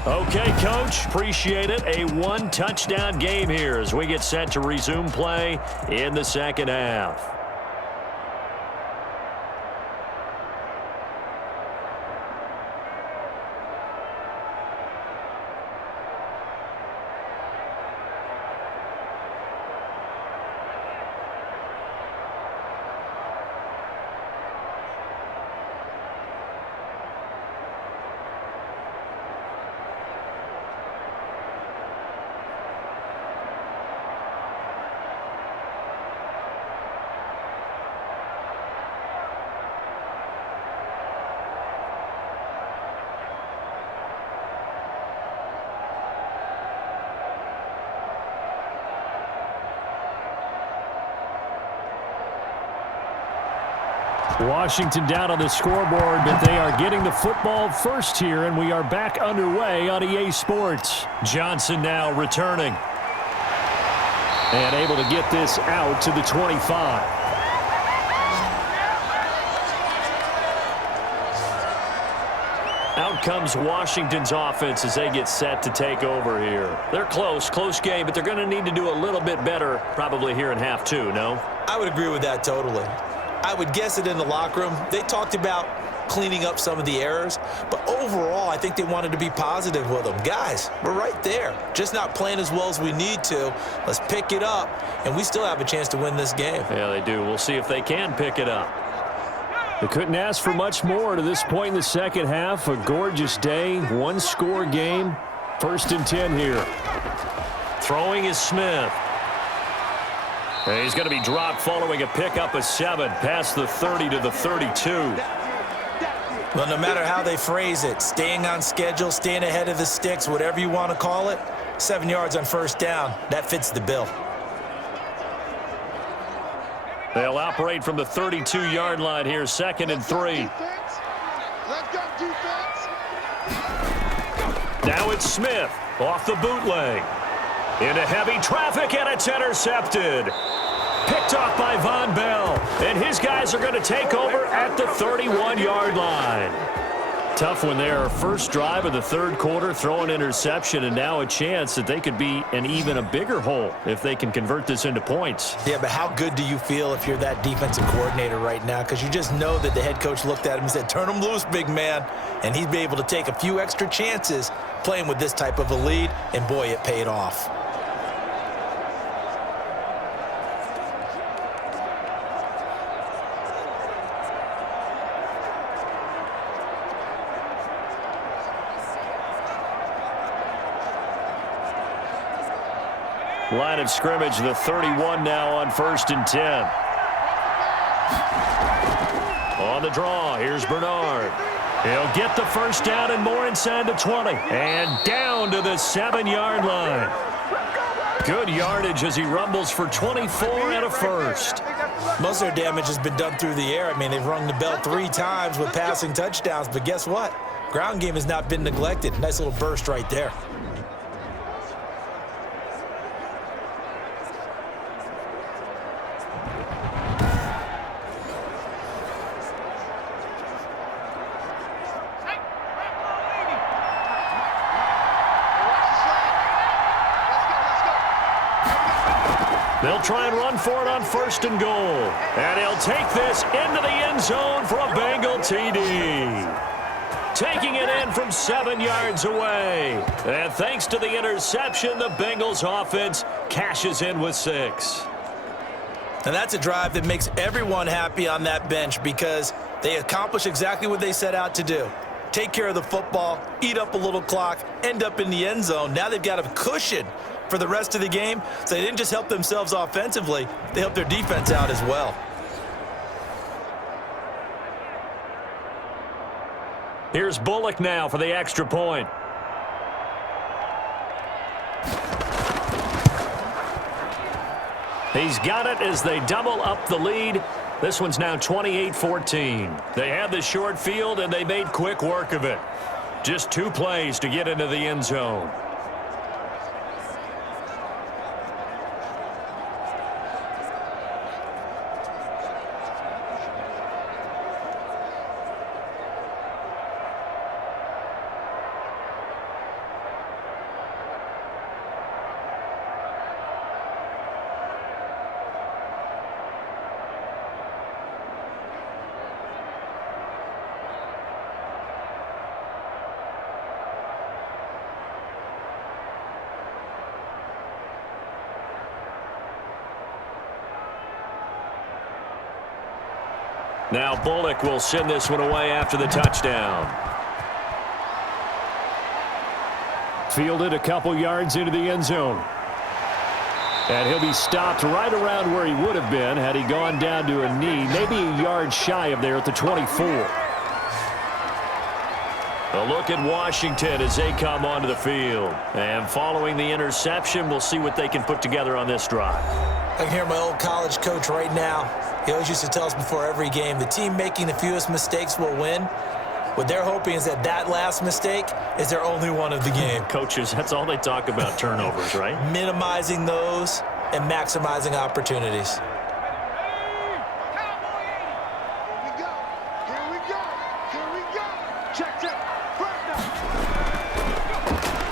Okay, Coach, appreciate it. A one-touchdown game here as we get set to resume play in the second half. Washington down on the scoreboard, but they are getting the football first here, and we are back underway on EA Sports. Johnson now returning. And able to get this out to the 25. Out comes Washington's offense as they get set to take over here. They're close game, but they're going to need to do a little bit better probably here in half two, no? I would agree with that totally. I would guess it in the locker room. They talked about cleaning up some of the errors, but overall, I think they wanted to be positive with them. Guys, we're right there. Just not playing as well as we need to. Let's pick it up, and we still have a chance to win this game. Yeah, they do. We'll see if they can pick it up. They couldn't ask for much more to this point in the second half. A gorgeous day, one-score game. 1st and 10 here. Throwing is Smith. And he's going to be dropped following a pickup of 7 past the 30 to the 32. Well, no matter how they phrase it, staying on schedule, staying ahead of the sticks, whatever you want to call it, 7 yards on 1st down, that fits the bill. They'll operate from the 32-yard line here, 2nd and 3. Let's go, defense. Now it's Smith off the bootleg. Into heavy traffic, and it's intercepted. Picked off by Von Bell, and his guys are going to take over at the 31-yard line. Tough one there. First drive of the third quarter, throw an interception, and now a chance that they could be in even a bigger hole if they can convert this into points. Yeah, but how good do you feel if you're that defensive coordinator right now? Because you just know that the head coach looked at him and said, turn him loose, big man. And he'd be able to take a few extra chances playing with this type of a lead, and boy, it paid off. Line of scrimmage, the 31 now on 1st and 10. On the draw, here's Bernard. He'll get the first down and more inside the 20. And down to the 7-yard line. Good yardage as he rumbles for 24 and a first. Most of their damage has been done through the air. I mean, they've rung the bell 3 times with passing touchdowns, but guess what? Ground game has not been neglected. Nice little burst right there. They'll try and run for it on 1st and goal. And he'll take this into the end zone for a Bengal TD. Taking it in from 7 yards away. And thanks to the interception, the Bengals offense cashes in with 6. And that's a drive that makes everyone happy on that bench because they accomplish exactly what they set out to do. Take care of the football, eat up a little clock, end up in the end zone. Now they've got a cushion for the rest of the game, so they didn't just help themselves offensively, they helped their defense out as well. Here's Bullock now for the extra point. He's got it as they double up the lead. This one's now 28-14. They had the short field, and they made quick work of it. Just 2 plays to get into the end zone. Now Bullock will send this one away after the touchdown. Fielded a couple yards into the end zone. And he'll be stopped right around where he would have been had he gone down to a knee, maybe a yard shy of there at the 24. A look at Washington as they come onto the field. And following the interception, we'll see what they can put together on this drive. I can hear my old college coach right now. He always used to tell us before every game, the team making the fewest mistakes will win. What they're hoping is that that last mistake is their only one of the game. Coaches, that's all they talk about, turnovers, right? Minimizing those and maximizing opportunities.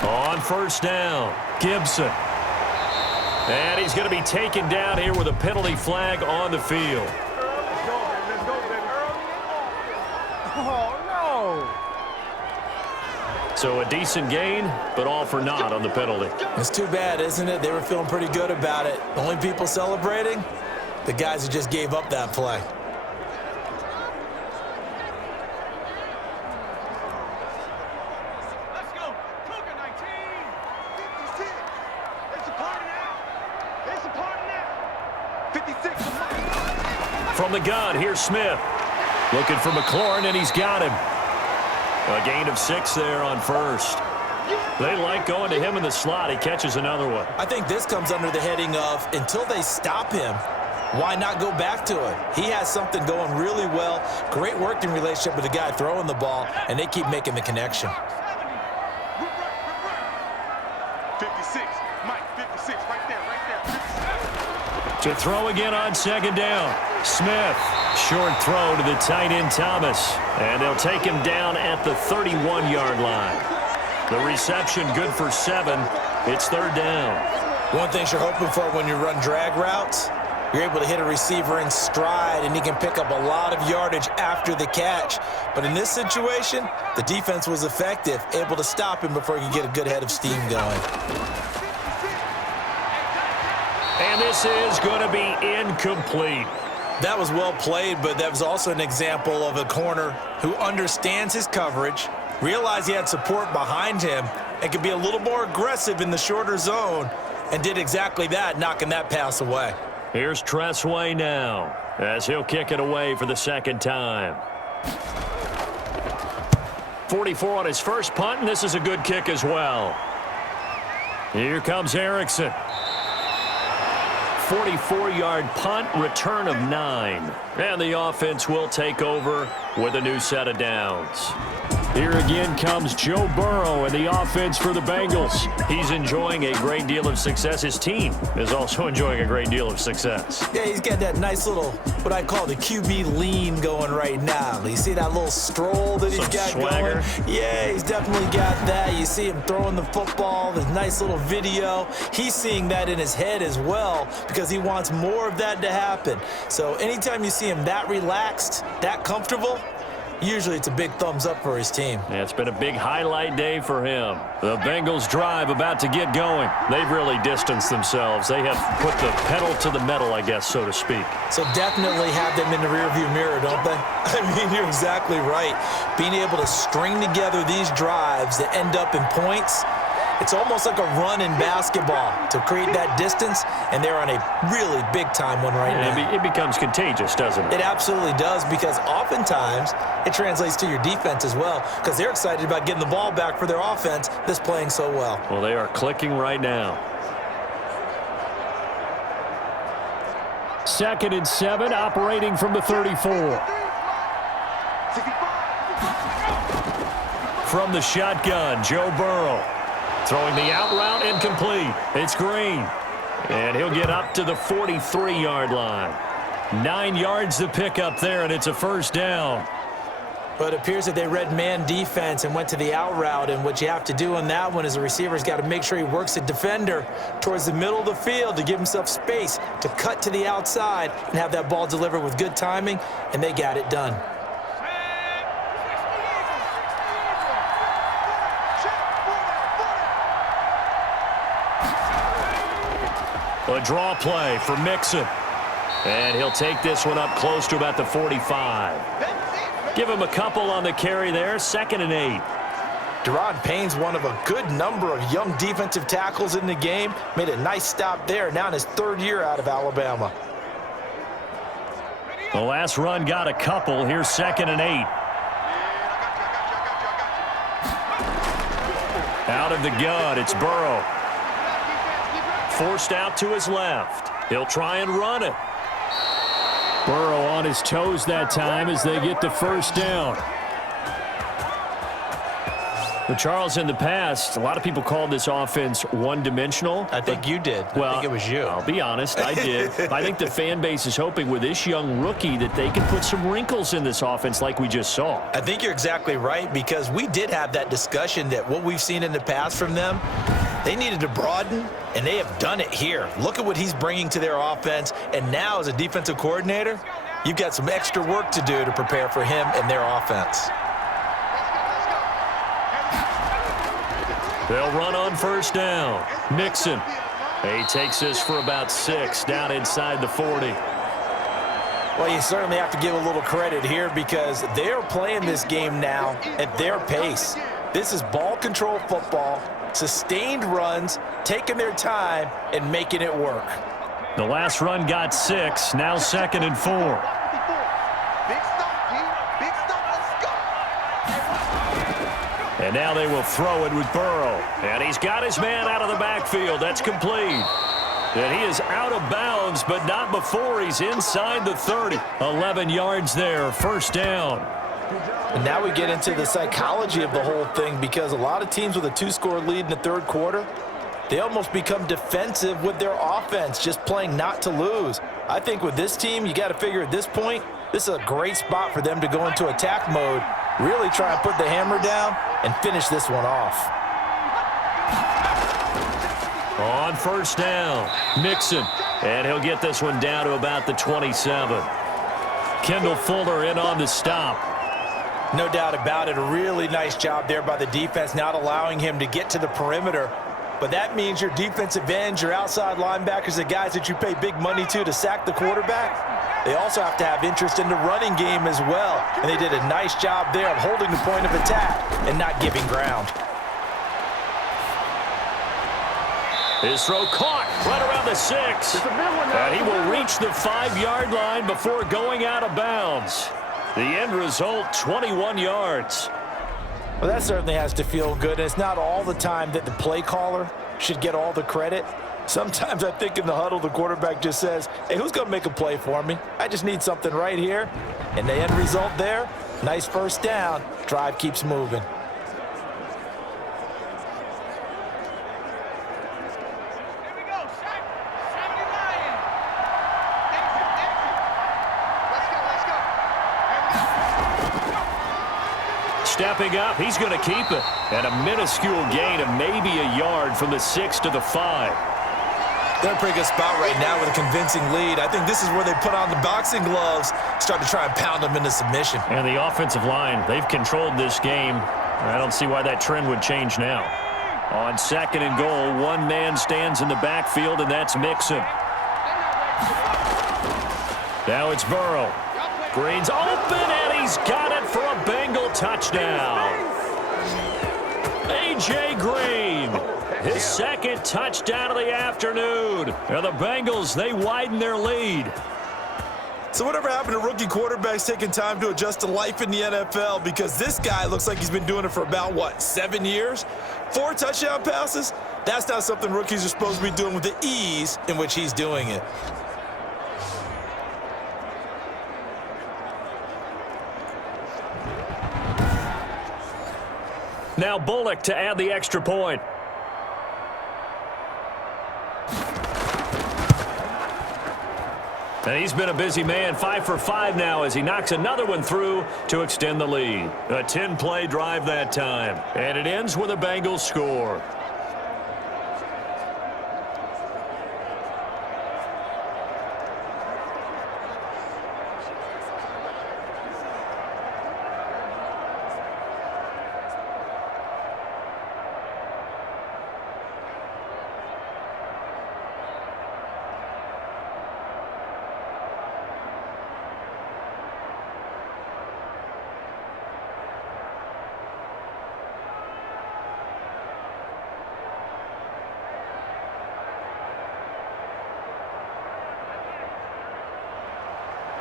On first down, Gibson. And he's going to be taken down here with a penalty flag on the field. So a decent gain, but all for naught on the penalty. It's too bad, isn't it? They were feeling pretty good about it. The only people celebrating, the guys who just gave up that play. Let's go. Cougar 19. 56. It's a party now. It's a party now. 56. From the gun, here's Smith. Looking for McLaurin, and he's got him. A gain of 6 there on first. They like going to him in the slot. He catches another one. I think this comes under the heading of, until they stop him, why not go back to him? He has something going really well. Great working relationship with the guy throwing the ball, and they keep making the connection. 56. Mike, 56. Right there, right there. 56. To throw again on second down. Smith. Short throw to the tight end Thomas. And they'll take him down at the 31-yard line. The reception good for 7. It's third down. One thing you're hoping for when you run drag routes, you're able to hit a receiver in stride, and he can pick up a lot of yardage after the catch. But in this situation, the defense was effective, able to stop him before he could get a good head of steam going. And this is going to be incomplete. That was well played, but that was also an example of a corner who understands his coverage, realized he had support behind him, and could be a little more aggressive in the shorter zone, and did exactly that, knocking that pass away. Here's Tressway now, as he'll kick it away for the second time. 44 on his first punt, and this is a good kick as well. Here comes Erickson. 44-yard punt, return of 9. And the offense will take over with a new set of downs. Here again comes Joe Burrow and the offense for the Bengals. He's enjoying a great deal of success. His team is also enjoying a great deal of success. Yeah, he's got that nice little, what I call the QB lean going right now. You see that little stroll that he's got swagger going? Yeah, he's definitely got that. You see him throwing the football, this nice little video. He's seeing that in his head as well because he wants more of that to happen. So anytime you see him that relaxed, that comfortable, usually it's a big thumbs up for his team. Yeah, it's been a big highlight day for him. The Bengals drive about to get going. They've really distanced themselves. They have put the pedal to the metal, I guess, so to speak. So definitely have them in the rearview mirror, don't they? I mean, you're exactly right. Being able to string together these drives that end up in points, it's almost like a run in basketball to create that distance, and they're on a really big-time one right now. It becomes contagious, doesn't it? It absolutely does, because oftentimes it translates to your defense as well, because they're excited about getting the ball back for their offense that's playing so well. Well, they are clicking right now. 2nd and 7, operating from the 34. From the shotgun, Joe Burrow. Throwing the out route, incomplete. It's Green. And he'll get up to the 43-yard line. 9 yards to pick up there, and it's a first down. But it appears that they read man defense and went to the out route, and what you have to do on that one is the receiver's got to make sure he works the defender towards the middle of the field to give himself space to cut to the outside and have that ball delivered with good timing, and they got it done. A draw play for Mixon. And he'll take this one up close to about the 45. Give him a couple on the carry there, 2nd and 8. Deron Payne's one of a good number of young defensive tackles in the game. Made a nice stop there, now in his 3rd year out of Alabama. The last run got a couple. Here's 2nd and 8. Out of the gun, it's Burrow. Forced out to his left. He'll try and run it. Burrow on his toes that time as they get the first down. Well, Charles, in the past, a lot of people called this offense one-dimensional. I think you did. Well, I think it was you. I'll be honest, I did. I think the fan base is hoping with this young rookie that they can put some wrinkles in this offense like we just saw. I think you're exactly right, because we did have that discussion that what we've seen in the past from them, they needed to broaden, and they have done it here. Look at what he's bringing to their offense, and now as a defensive coordinator, you've got some extra work to do to prepare for him and their offense. They'll run on first down. Mixon. He takes this for about 6 down inside the 40. Well, you certainly have to give a little credit here, because they're playing this game now at their pace. This is ball control football, sustained runs, taking their time and making it work. The last run got 6, now 2nd and 4. And now they will throw it with Burrow. And he's got his man out of the backfield. That's complete. And he is out of bounds, but not before he's inside the 30. 11 yards there, first down. And now we get into the psychology of the whole thing, because a lot of teams with a 2-score lead in the 3rd quarter, they almost become defensive with their offense, just playing not to lose. I think with this team, you got to figure at this point, this is a great spot for them to go into attack mode, really try and put the hammer down and finish this one off. On first down, Mixon. And he'll get this one down to about the 27. Kendall Fuller in on the stop. No doubt about it. A really nice job there by the defense, not allowing him to get to the perimeter. But that means your defensive ends, your outside linebackers, the guys that you pay big money to sack the quarterback, they also have to have interest in the running game as well. And they did a nice job there of holding the point of attack and not giving ground. His throw caught right around the 6. And he will reach the 5-yard line before going out of bounds. The end result, 21 yards. Well, that certainly has to feel good. And it's not all the time that the play caller should get all the credit. Sometimes I think in the huddle, the quarterback just says, hey, who's going to make a play for me? I just need something right here. And the end result there, nice first down. Drive keeps moving. Stepping up, he's going to keep it. And a minuscule gain of maybe a yard from the 6 to the 5. They're in a pretty good spot right now with a convincing lead. I think this is where they put on the boxing gloves, start to try and pound them into submission. And the offensive line, they've controlled this game. I don't see why that trend would change now. On 2nd and goal, one man stands in the backfield, and that's Mixon. Now it's Burrow. Green's open, and he's got it for a Bengal touchdown. A.J. Green, his 2nd touchdown of the afternoon. And the Bengals, they widen their lead. So whatever happened to rookie quarterbacks taking time to adjust to life in the NFL? Because this guy looks like he's been doing it for about, 7 years? 4 touchdown passes? That's not something rookies are supposed to be doing with the ease in which he's doing it. Now Bullock to add the extra point. And he's been a busy man, 5 for 5 now as he knocks another one through to extend the lead. A 10-play drive that time. And it ends with a Bengals score.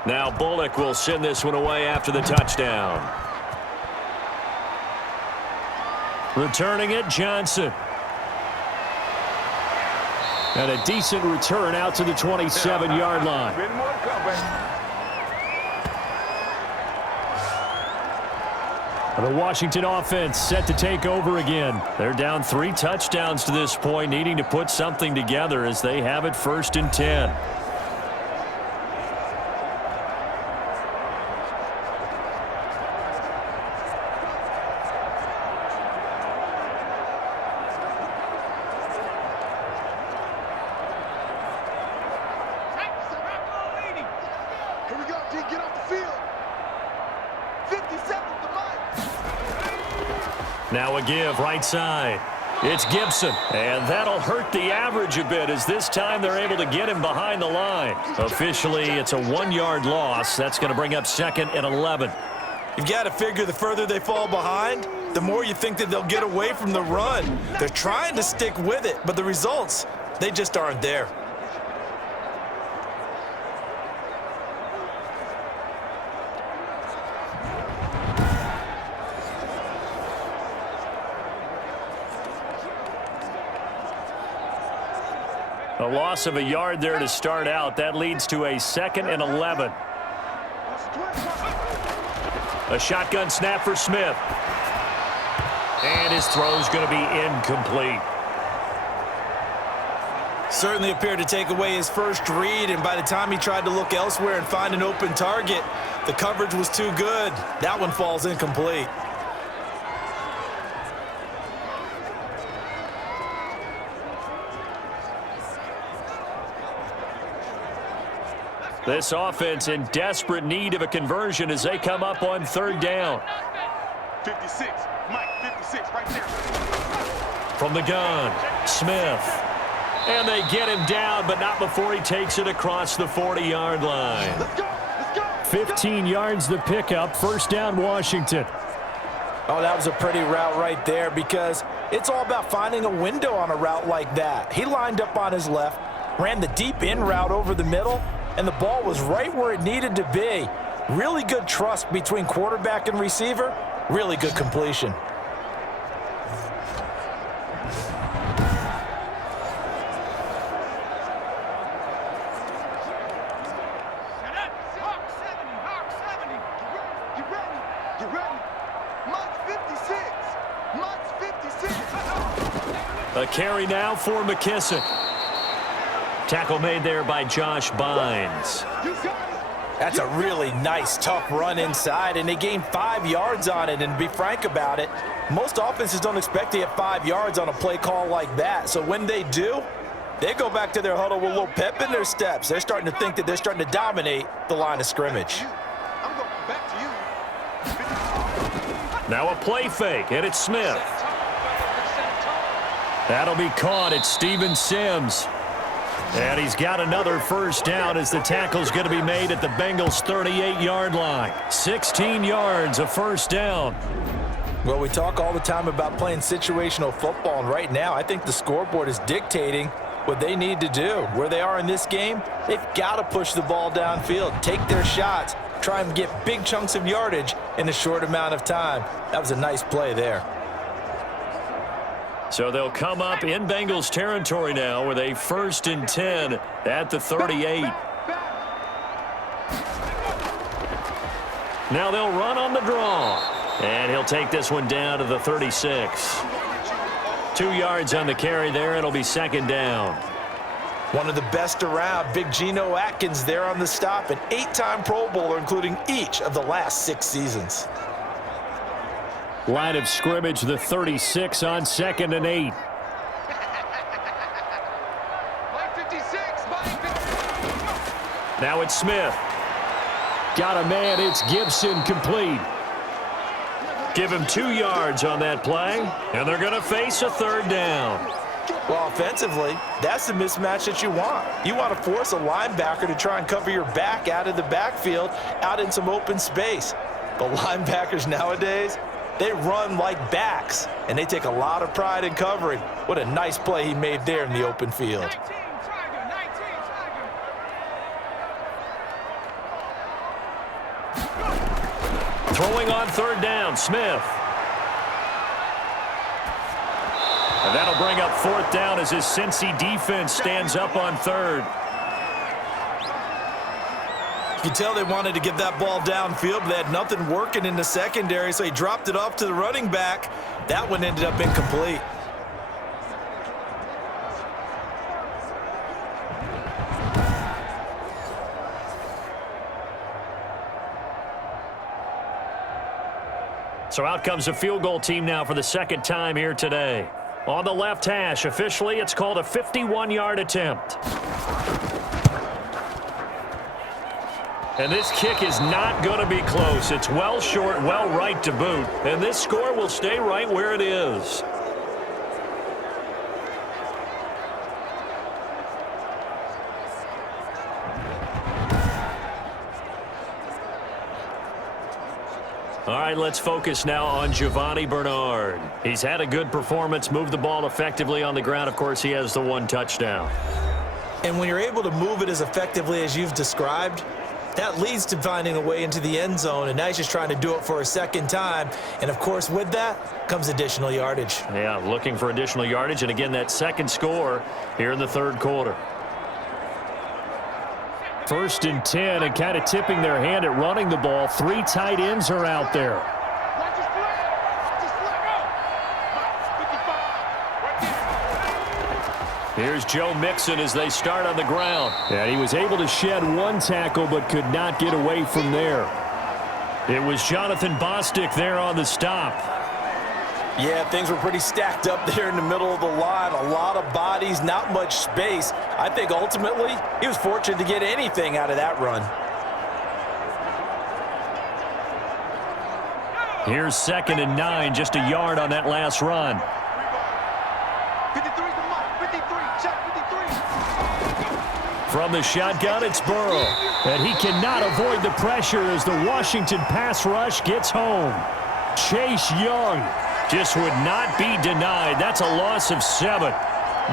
Now Bullock will send this one away after the touchdown. Returning it, Johnson. And a decent return out to the 27-yard line. The Washington offense set to take over again. They're down 3 touchdowns to this point, needing to put something together as they have it 1st and 10. Now a give right side. It's Gibson, and that'll hurt the average a bit as this time they're able to get him behind the line. Officially, it's a 1-yard loss. That's going to bring up 2nd and 11. You've got to figure the further they fall behind, the more you think that they'll get away from the run. They're trying to stick with it, but the results, they just aren't there. A loss of a yard there to start out. That leads to a 2nd and 11. A shotgun snap for Smith. And his throw's going to be incomplete. Certainly appeared to take away his first read, and by the time he tried to look elsewhere and find an open target, the coverage was too good. That one falls incomplete. This offense in desperate need of a conversion as they come up on 3rd down. 56, Mike, 56, right there. From the gun, Smith. And they get him down, but not before he takes it across the 40-yard line. Let's go, let's go. 15 yards the pickup, 1st down Washington. Oh, that was a pretty route right there because it's all about finding a window on a route like that. He lined up on his left, ran the deep in route over the middle, and the ball was right where it needed to be. Really good trust between quarterback and receiver. Really good completion. Hawk 70. You ready? Mike's 56. A carry now for McKissick. Tackle made there by Josh Bynes. That's a really nice, tough run inside, and they gained 5 yards on it. And to be frank about it, most offenses don't expect to get 5 yards on a play call like that. So when they do, they go back to their huddle with a little pep in their steps. They're starting to think that they're starting to dominate the line of scrimmage. I'm going back to you. Now a play fake, and it's Smith. That'll be caught. It's Steven Sims. And he's got another 1st down as the tackle's going to be made at the Bengals' 38-yard line. 16 yards, a 1st down. Well, we talk all the time about playing situational football, and right now I think the scoreboard is dictating what they need to do. Where they are in this game, they've got to push the ball downfield, take their shots, try and get big chunks of yardage in a short amount of time. That was a nice play there. So they'll come up in Bengals territory now with a 1st and 10 at the 38. Now they'll run on the draw. And he'll take this one down to the 36. 2 yards on the carry there. It'll be 2nd down. One of the best around, Big Geno Atkins there on the stop, an 8-time Pro Bowler, including each of the last 6 seasons. Line of scrimmage, the 36 on 2nd and 8. Mike 56, Now it's Smith. Got a man, it's Gibson, complete. Give him 2 yards on that play, and they're going to face a 3rd down. Well, offensively, that's the mismatch that you want. You want to force a linebacker to try and cover your back out of the backfield, out in some open space. The linebackers nowadays, they run like backs, and they take a lot of pride in covering. What a nice play he made there in the open field. 19 Tiger. Throwing on third down, Smith. And that'll bring up fourth down as his Cincy defense stands up on third. You can tell they wanted to get that ball downfield, but they had nothing working in the secondary, so he dropped it off to the running back. That one ended up incomplete. So out comes a field goal team now for the second time here today. On the left hash, officially, it's called a 51-yard attempt. And this kick is not going to be close. It's well short, well right to boot. And this score will stay right where it is. All right, let's focus now on Giovanni Bernard. He's had a good performance, moved the ball effectively on the ground. Of course, he has the one touchdown. And when you're able to move it as effectively as you've described, that leads to finding a way into the end zone, and now he's just trying to do it for a second time. And, of course, with that comes additional yardage. Yeah, looking for additional yardage, and, again, that second score here in the third quarter. 1st and 10, and kind of tipping their hand at running the ball. 3 tight ends are out there. Watch his flag. Just let go. 55. Right there. Here's Joe Mixon as they start on the ground. And he was able to shed one tackle but could not get away from there. It was Jonathan Bostic there on the stop. Yeah, things were pretty stacked up there in the middle of the line. A lot of bodies, not much space. I think ultimately he was fortunate to get anything out of that run. Here's 2nd and 9, just a yard on that last run. 53's the mark. 53. Check 53. From the shotgun, it's Burrow. And he cannot avoid the pressure as the Washington pass rush gets home. Chase Young Just would not be denied. That's a loss of 7.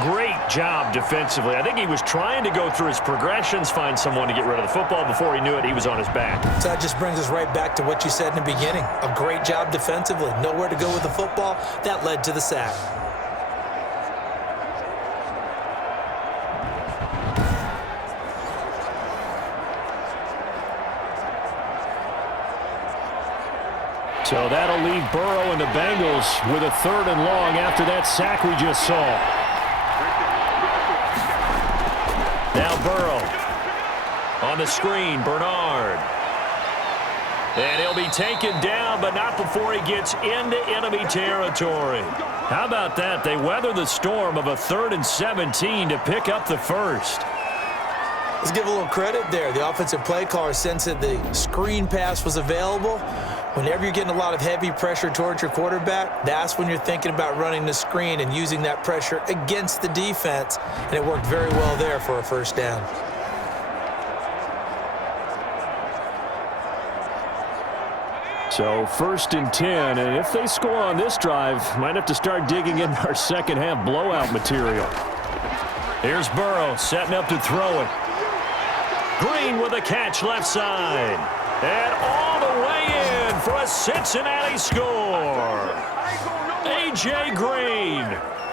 Great job defensively. I think he was trying to go through his progressions, find someone to get rid of the football. Before he knew it, he was on his back. So that just brings us right back to what you said in the beginning. A great job defensively. Nowhere to go with the football. That led to the sack. So that'll leave Burrow and the Bengals with a 3rd and long after that sack we just saw. Now Burrow on the screen, Bernard. And he'll be taken down, but not before he gets into enemy territory. How about that? They weather the storm of a 3rd and 17 to pick up the first. Let's give a little credit there. The offensive play caller sensed that the screen pass was available. Whenever you're getting a lot of heavy pressure towards your quarterback, that's when you're thinking about running the screen and using that pressure against the defense. And it worked very well there for a first down. So 1st and 10, and if they score on this drive, might have to start digging in our second half blowout material. Here's Burrow setting up to throw it. Green with a catch left side. And all the way in for a Cincinnati score. A.J. Green,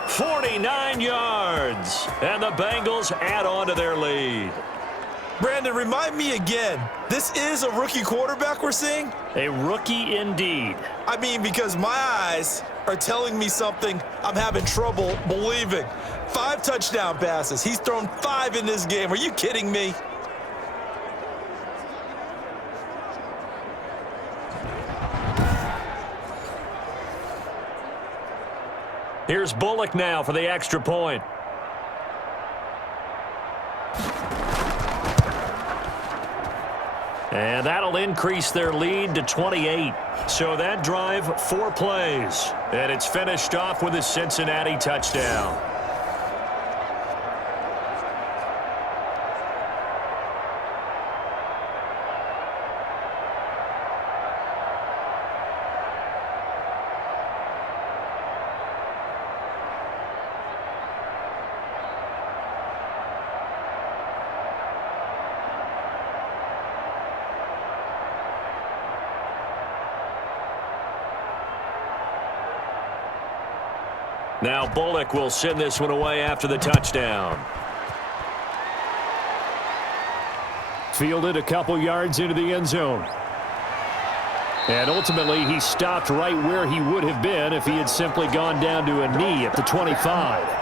49 yards. And the Bengals add on to their lead. Brandon, remind me again, this is a rookie quarterback we're seeing? A rookie indeed. I mean, because my eyes are telling me something I'm having trouble believing. 5 touchdown passes. He's thrown 5 in this game. Are you kidding me? Here's Bullock now for the extra point. And that'll increase their lead to 28. So that drive, 4 plays. And it's finished off with a Cincinnati touchdown. Now Bullock will send this one away after the touchdown. Fielded a couple yards into the end zone. And ultimately, he stopped right where he would have been if he had simply gone down to a knee at the 25.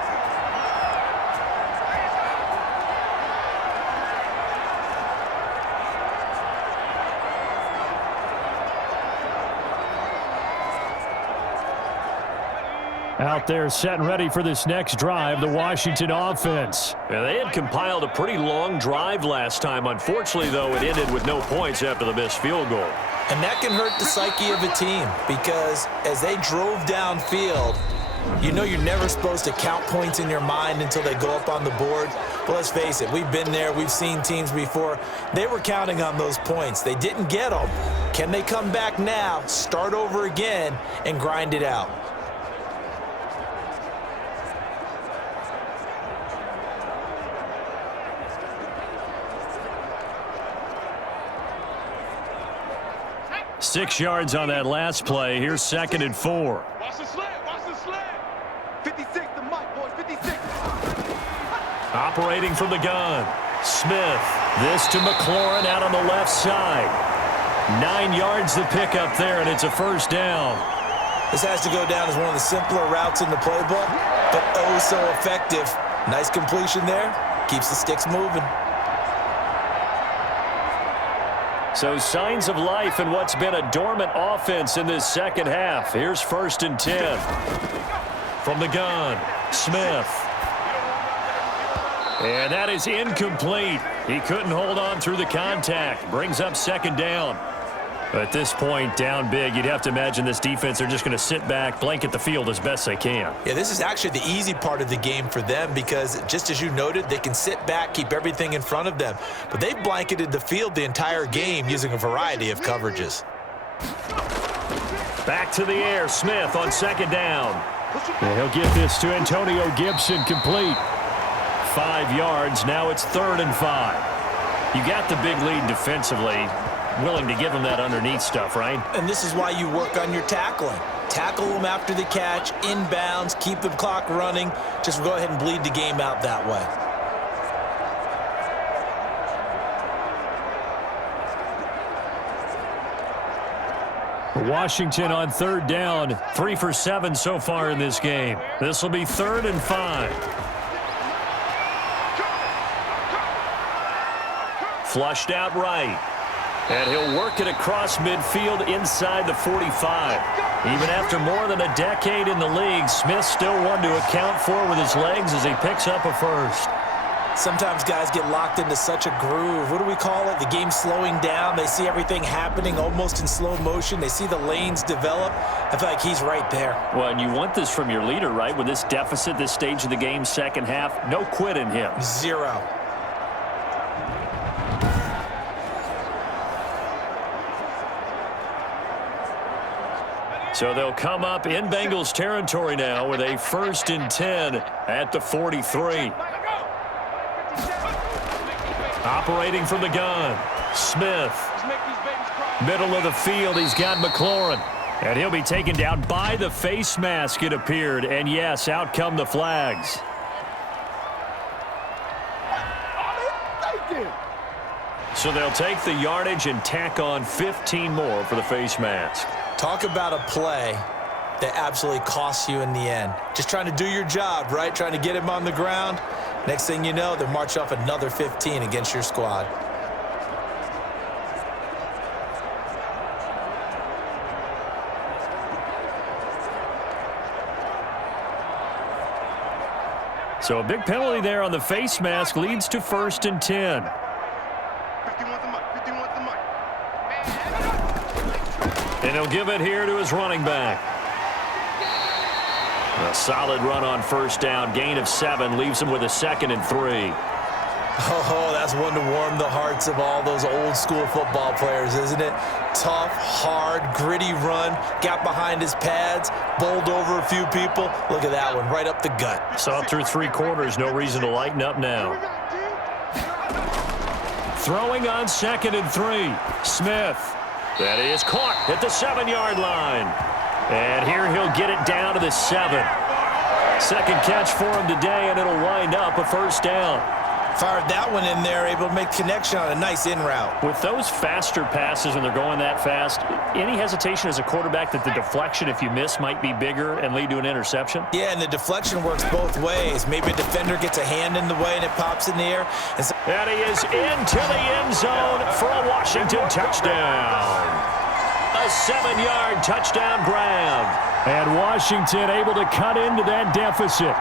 Out there set and ready for this next drive, the Washington offense. Yeah, they had compiled a pretty long drive last time. Unfortunately, though, it ended with no points after the missed field goal. And that can hurt the psyche of a team because as they drove downfield, you know you're never supposed to count points in your mind until they go up on the board. But let's face it, we've been there. We've seen teams before. They were counting on those points. They didn't get them. Can they come back now, start over again, and grind it out? Six yards on that last play. Here's 2nd and 4. Watch the slant. Watch the slant. 56, the mic, boys. 56. Operating from the gun, Smith. This to McLaurin out on the left side. 9 yards to pick up there, and it's a first down. This has to go down as one of the simpler routes in the playbook, but oh so effective. Nice completion there. Keeps the sticks moving. So signs of life in what's been a dormant offense in this second half. Here's 1st and 10. From the gun, Smith. And that is incomplete. He couldn't hold on through the contact. Brings up 2nd down. At this point, down big, you'd have to imagine this defense, they're just going to sit back, blanket the field as best they can. Yeah, this is actually the easy part of the game for them because, just as you noted, they can sit back, keep everything in front of them. But they've blanketed the field the entire game using a variety of coverages. Back to the air, Smith on 2nd down. And he'll get this to Antonio Gibson, complete. 5 yards, now it's 3rd and 5. You got the big lead defensively. Willing to give them that underneath stuff, right? And this is why you work on your tackling. Tackle them after the catch, inbounds, keep the clock running. Just go ahead and bleed the game out that way. Washington on 3rd down, 3 for 7 so far in this game. This will be 3rd and 5. Flushed out right. And he'll work it across midfield inside the 45. Even after more than a decade in the league, Smith still one to account for with his legs as he picks up a first. Sometimes guys get locked into such a groove. What do we call it? The game's slowing down. They see everything happening almost in slow motion. They see the lanes develop. I feel like he's right there. Well, and you want this from your leader, right? With this deficit, this stage of the game, second half, no quit in him. 0. So they'll come up in Bengals territory now with a 1st and 10 at the 43. Operating from the gun, Smith. Middle of the field, he's got McLaurin. And he'll be taken down by the face mask, it appeared. And yes, out come the flags. So they'll take the yardage and tack on 15 more for the face mask. Talk about a play that absolutely costs you in the end. Just trying to do your job, right? Trying to get him on the ground. Next thing you know, they'll march off another 15 against your squad. So a big penalty there on the face mask leads to 1st and 10. 51's the mic. 51's the mic. And he'll give it here to his running back. A solid run on 1st down. Gain of 7 leaves him with a 2nd and 3. Oh, that's one to warm the hearts of all those old school football players, isn't it? Tough, hard, gritty run. Got behind his pads, bowled over a few people. Look at that one, right up the gut. Saw it through 3 quarters. No reason to lighten up now. Throwing on 2nd and 3. Smith. That is caught at the 7-yard line. And here he'll get it down to the 7. Second catch for him today, and it'll wind up a first down. Fired that one in there, able to make connection on a nice in route. With those faster passes when they're going that fast, any hesitation as a quarterback that the deflection, if you miss, might be bigger and lead to an interception? Yeah, and the deflection works both ways. Maybe a defender gets a hand in the way and it pops in the air. And he is into the end zone for a Washington touchdown. A 7-yard touchdown grab. And Washington able to cut into that deficit.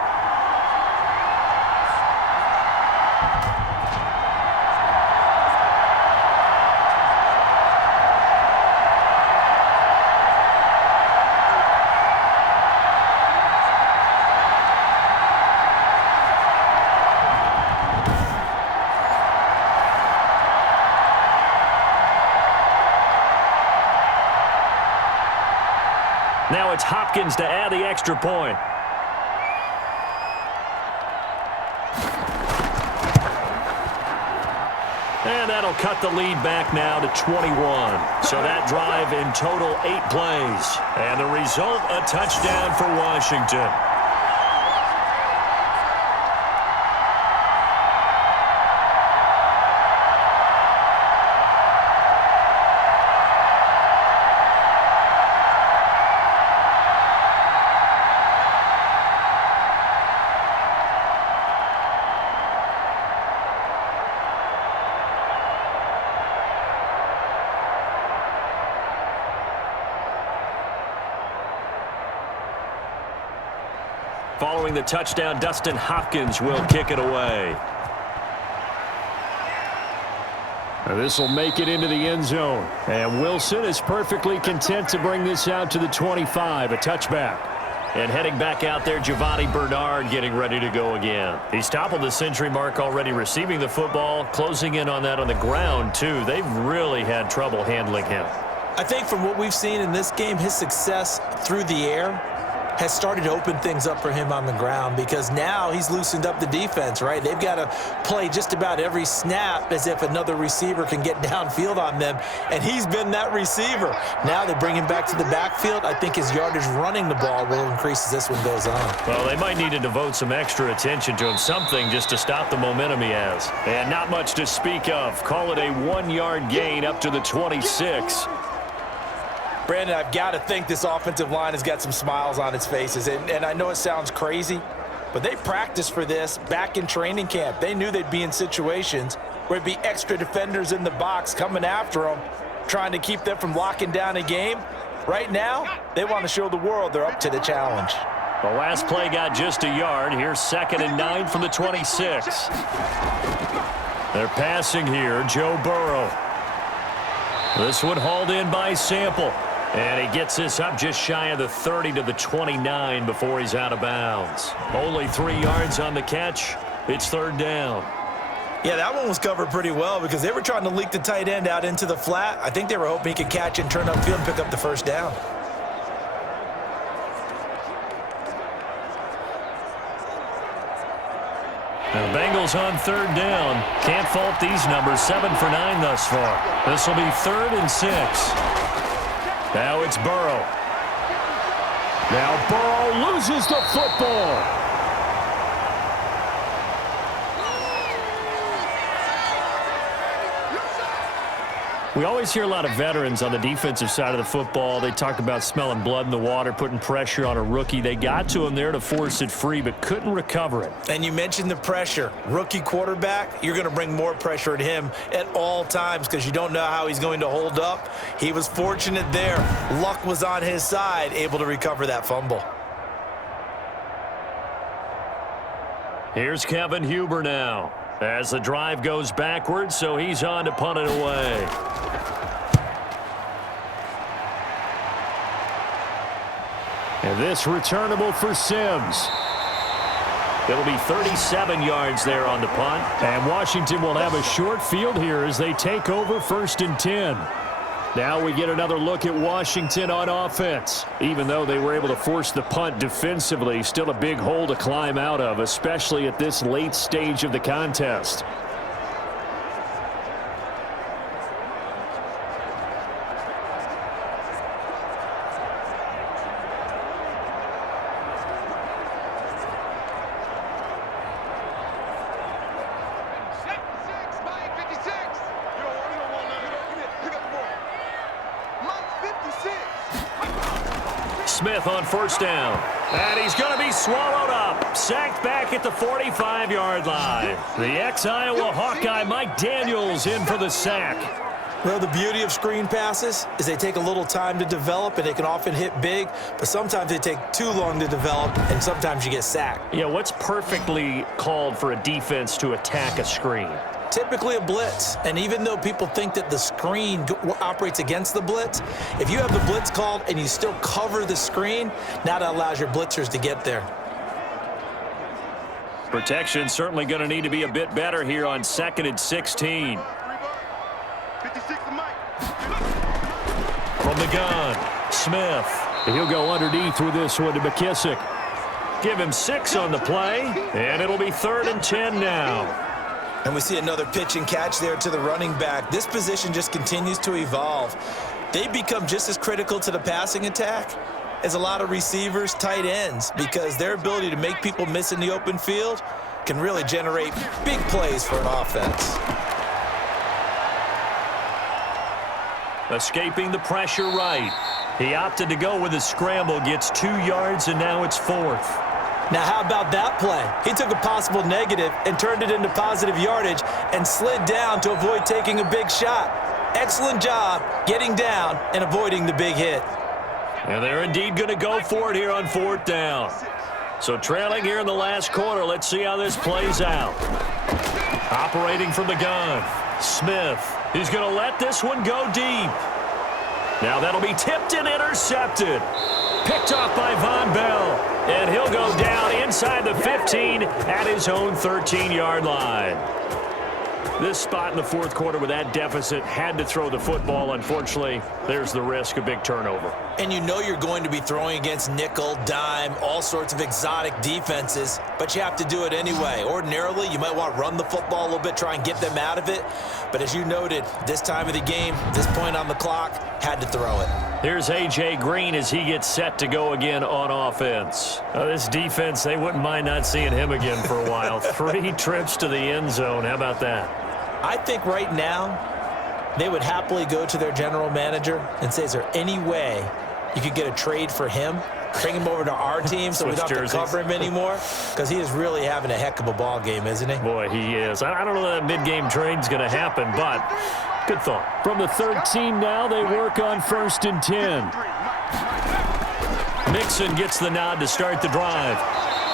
Now it's Hopkins to add the extra point. And that'll cut the lead back now to 21. So that drive in total 8 plays. And the result, a touchdown for Washington. Following the touchdown, Dustin Hopkins will kick it away. This will make it into the end zone. And Wilson is perfectly content to bring this out to the 25, a touchback. And heading back out there, Giovanni Bernard getting ready to go again. He's toppled the century mark already receiving the football, closing in on that on the ground, too. They've really had trouble handling him. I think from what we've seen in this game, his success through the air has started to open things up for him on the ground, because now he's loosened up the defense, right? They've got to play just about every snap as if another receiver can get downfield on them, and he's been that receiver. Now they bring him back to the backfield. I think his yardage running the ball will increase as this one goes on. Well, they might need to devote some extra attention to him, something just to stop the momentum he has. And not much to speak of. Call it a 1-yard gain up to the 26. Brandon, I've got to think this offensive line has got some smiles on its faces. And I know it sounds crazy, but they practiced for this back in training camp. They knew they'd be in situations where there'd be extra defenders in the box coming after them, trying to keep them from locking down a game. Right now, they want to show the world they're up to the challenge. The last play got just a yard. Here's 2nd and 9 from the 26. They're passing here, Joe Burrow. This one hauled in by Sample. And he gets this up just shy of the 30 to the 29 before he's out of bounds. Only 3 yards on the catch. It's 3rd down. Yeah, that one was covered pretty well because they were trying to leak the tight end out into the flat. I think they were hoping he could catch and turn upfield and pick up the first down. The Bengals on 3rd down. Can't fault these numbers. 7 for 9 thus far. This will be 3rd and 6. Now it's Burrow. Now Burrow loses the football. We always hear a lot of veterans on the defensive side of the football. They talk about smelling blood in the water, putting pressure on a rookie. They got to him there to force it free, but couldn't recover it. And you mentioned the pressure. Rookie quarterback, you're going to bring more pressure at him at all times because you don't know how he's going to hold up. He was fortunate there. Luck was on his side, able to recover that fumble. Here's Kevin Huber now. As the drive goes backwards, so he's on to punt it away. And this returnable for Sims. It'll be 37 yards there on the punt. And Washington will have a short field here as they take over 1st and 10. Now we get another look at Washington on offense. Even though they were able to force the punt defensively, still a big hole to climb out of, especially at this late stage of the contest. Smith on first down. And he's going to be swallowed up. Sacked back at the 45-yard line. The ex-Iowa Hawkeye Mike Daniels in for the sack. Well, the beauty of screen passes is they take a little time to develop, and they can often hit big, but sometimes they take too long to develop, and sometimes you get sacked. Yeah, what's perfectly called for a defense to attack a screen? Typically a blitz, and even though people think that the screen operates against the blitz, if you have the blitz called and you still cover the screen, now that allows your blitzers to get there. Protection certainly going to need to be a bit better here on 2nd and 16. 56 to Mike. From the gun, Smith. He'll go underneath with this one to McKissick. Give him 6 on the play, and it'll be 3rd and 10 now. And we see another pitch and catch there to the running back. This position just continues to evolve. They become just as critical to the passing attack as a lot of receivers, tight ends, because their ability to make people miss in the open field can really generate big plays for an offense. Escaping the pressure right. He opted to go with a scramble, gets 2 yards, and now it's 4th. Now, how about that play? He took a possible negative and turned it into positive yardage and slid down to avoid taking a big shot. Excellent job getting down and avoiding the big hit. And they're indeed going to go for it here on 4th down. So trailing here in the last quarter, let's see how this plays out. Operating from the gun, Smith. He's going to let this one go deep. Now that'll be tipped and intercepted. Picked off by Von Bell. And he'll go down inside the 15 at his own 13-yard line. This spot in the 4th quarter with that deficit had to throw the football. Unfortunately, there's the risk of big turnover. And you know you're going to be throwing against nickel, dime, all sorts of exotic defenses, but you have to do it anyway. Ordinarily, you might want to run the football a little bit, try and get them out of it. But as you noted, this time of the game, this point on the clock, had to throw it. Here's A.J. Green as he gets set to go again on offense. This defense, they wouldn't mind not seeing him again for a while. 3 trips to the end zone. How about that? I think right now they would happily go to their general manager and say, is there any way you could get a trade for him? Bring him over to our team so we don't have to cover him anymore? Because he is really having a heck of a ball game, isn't he? Boy, he is. I don't know that mid-game trade's going to happen, but good thought. From the 13 now, they work on 1st and 10. Mixon gets the nod to start the drive.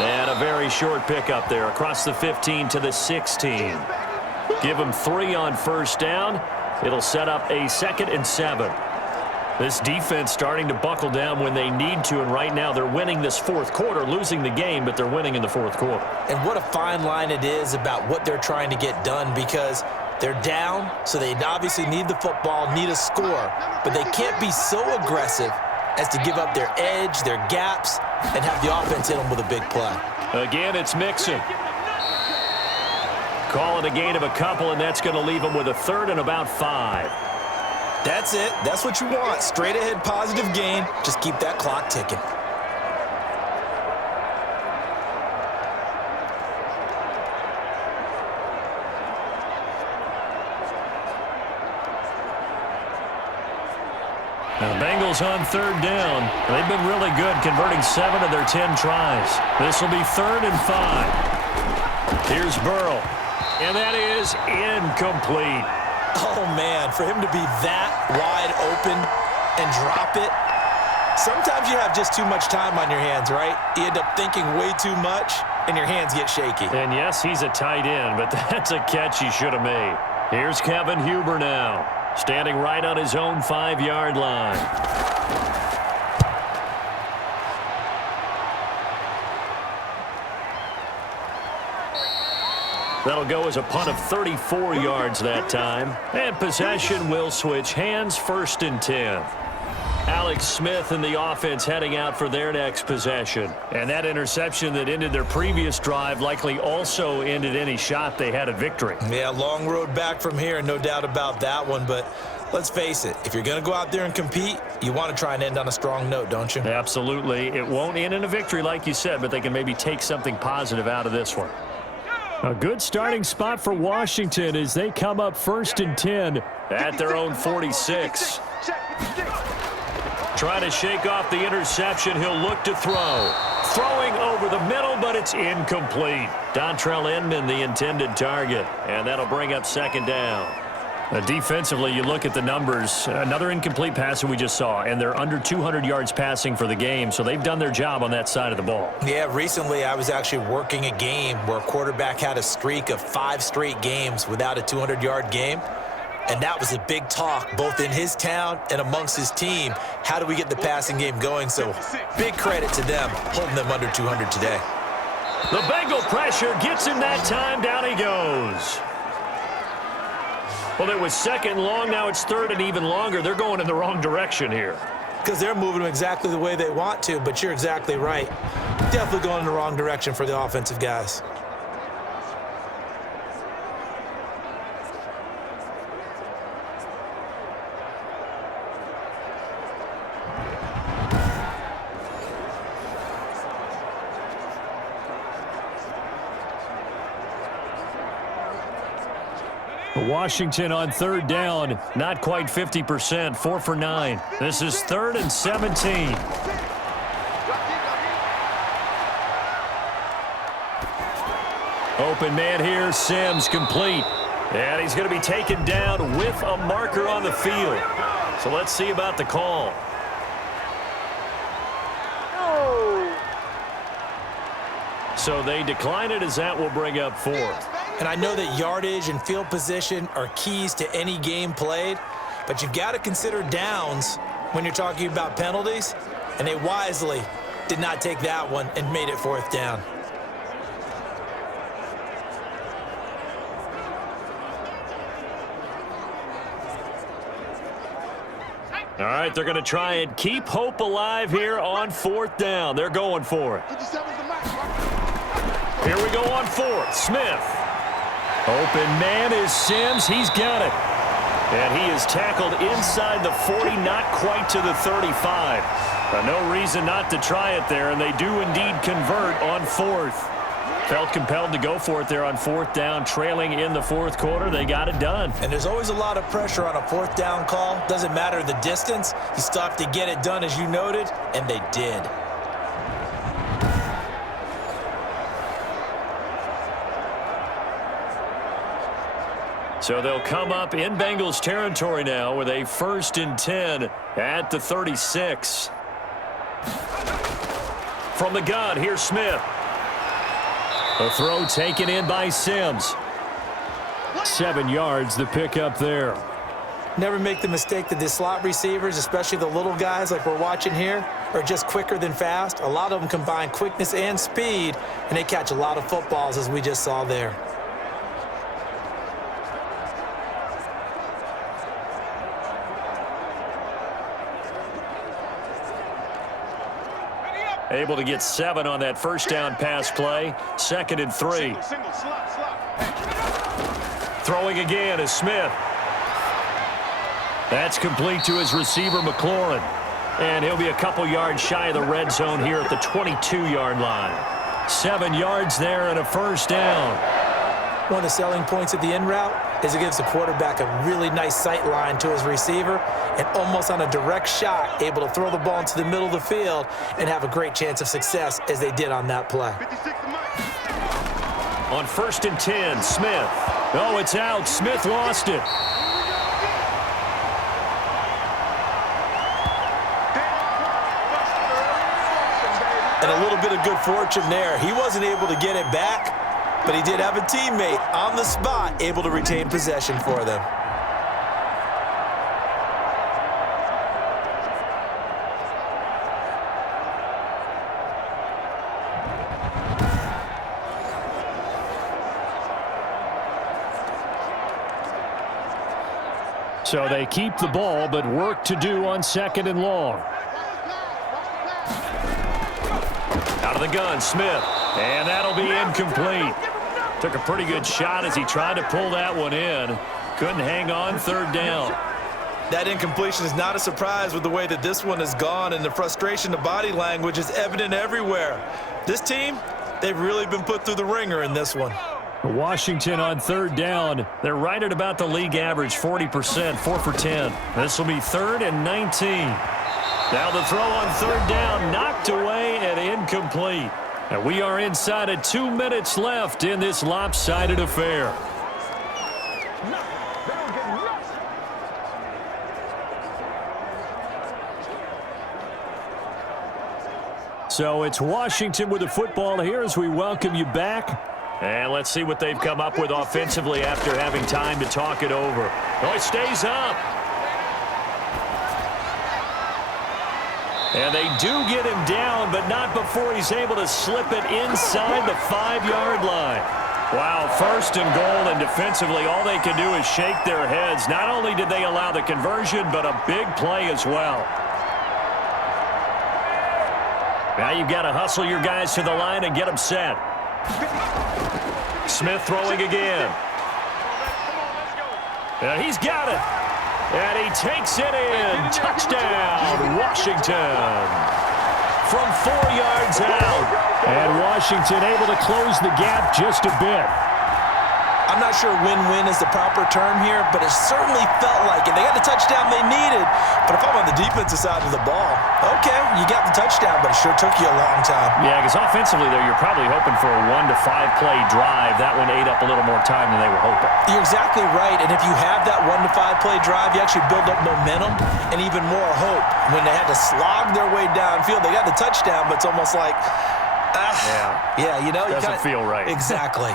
And a very short pickup there across the 15 to the 16. Give him 3 on 1st down. It'll set up a 2nd and 7. This defense starting to buckle down when they need to, and right now they're winning this 4th quarter, losing the game, but they're winning in the 4th quarter. And what a fine line it is about what they're trying to get done, because they're down, so they obviously need the football, need a score, but they can't be so aggressive as to give up their edge, their gaps, and have the offense hit them with a big play. Again, it's Mixon. Call it a gain of a couple, and that's going to leave them with a 3rd and about 5. That's it. That's what you want. Straight ahead positive gain. Just keep that clock ticking. Now, the Bengals on 3rd down. They've been really good, converting 7 of their 10 tries. This will be 3rd and 5. Here's Burrow. And that is incomplete. Oh, man, for him to be that wide open and drop it. Sometimes you have just too much time on your hands, right? You end up thinking way too much, and your hands get shaky. And, yes, he's a tight end, but that's a catch he should have made. Here's Kevin Huber now, standing right on his own 5-yard line. That'll go as a punt of 34 yards that time. And possession will switch hands, 1st and 10. Alex Smith and the offense heading out for their next possession. And that interception that ended their previous drive likely also ended any shot they had at victory. Yeah, long road back from here, no doubt about that one. But let's face it, if you're going to go out there and compete, you want to try and end on a strong note, don't you? Absolutely. It won't end in a victory like you said, but they can maybe take something positive out of this one. A good starting spot for Washington as they come up 1st and 10. At their own 46. Trying to shake off the interception. He'll look to throw. Throwing over the middle, but it's incomplete. Dontrell Inman, the intended target. And that'll bring up second down. Defensively, you look at the numbers. Another incomplete pass that we just saw, and they're under 200 yards passing for the game, so they've done their job on that side of the ball. Yeah, recently I was actually working a game where a quarterback had a streak of 5 straight games without a 200-yard game, and that was a big talk both in his town and amongst his team. How do we get the passing game going? So big credit to them, holding them under 200 today. The Bengal pressure gets him that time. Down he goes. Well, it was second and long. Now it's third and even longer. They're going in the wrong direction here. Because they're moving them exactly the way they want to, but you're exactly right. Definitely going in the wrong direction for the offensive guys. Washington on third down, not quite 50%, 4 for 9. This is 3rd and 17. Open man here, Sims complete. And he's going to be taken down with a marker on the field. So let's see about the call. So they decline it, as that will bring up 4. And I know that yardage and field position are keys to any game played, but you've got to consider downs when you're talking about penalties, and they wisely did not take that one and made it 4th down. All right, they're going to try and keep hope alive here on 4th down. They're going for it. Here we go on 4th. Smith. Open man is Sims. He's got it. And he is tackled inside the 40, not quite to the 35. No reason not to try it there, and they do indeed convert on 4th. Felt compelled to go for it there on 4th down, trailing in the 4th quarter. They got it done. And there's always a lot of pressure on a 4th down call. Doesn't matter the distance. You still have to get it done, as you noted, and they did. So they'll come up in Bengals territory now with a 1st and 10 at the 36. From the gun, here's Smith. A throw taken in by Sims. 7 yards, the pickup there. Never make the mistake that the slot receivers, especially the little guys like we're watching here, are just quicker than fast. A lot of them combine quickness and speed, and they catch a lot of footballs, as we just saw there. Able to get 7 on that 1st down pass play. 2nd and 3. Throwing again is Smith. That's complete to his receiver, McLaurin. And he'll be a couple yards shy of the red zone here at the 22-yard line. 7 yards there and a 1st down. One of the selling points of the in route is it gives the quarterback a really nice sight line to his receiver, and almost on a direct shot, able to throw the ball into the middle of the field and have a great chance of success, as they did on that play. On 1st and 10, Smith. Oh, it's out. Smith lost it. And a little bit of good fortune there. He wasn't able to get it back, but he did have a teammate on the spot able to retain possession for them. So they keep the ball, but work to do on 2nd and long. Out of the gun, Smith. And that'll be incomplete. Took a pretty good shot as he tried to pull that one in. Couldn't hang on, 3rd down. That incompletion is not a surprise with the way that this one has gone, and the frustration, the body language is evident everywhere. This team, they've really been put through the ringer in this one. Washington on 3rd down. They're right at about the league average, 40%, 4 for 10. This will be 3rd and 19. Now the throw on third down, knocked away and incomplete. And we are inside of 2 minutes left in this lopsided affair. So it's Washington with the football here as we welcome you back. And let's see what they've come up with offensively after having time to talk it over. Oh, it stays up. And they do get him down, but not before he's able to slip it inside the 5-yard line. Wow, first and goal, and defensively all they can do is shake their heads. Not only did they allow the conversion, but a big play as well. Now you've got to hustle your guys to the line and get them set. Smith throwing again. And he's got it. And he takes it in. Touchdown, Washington. From 4 yards out. And Washington able to close the gap just a bit. I'm not sure win-win is the proper term here, but it certainly felt like it. They got the touchdown they needed, but if I'm on the defensive side of the ball, okay, you got the touchdown, but it sure took you a long time. Yeah, because offensively, though, you're probably hoping for a 1 to 5 play drive. That one ate up a little more time than they were hoping. You're exactly right, and if you have that 1 to 5 play drive, you actually build up momentum and even more hope. When they had to slog their way downfield, they got the touchdown, but it's almost like, yeah, you know, doesn't feel right. Exactly.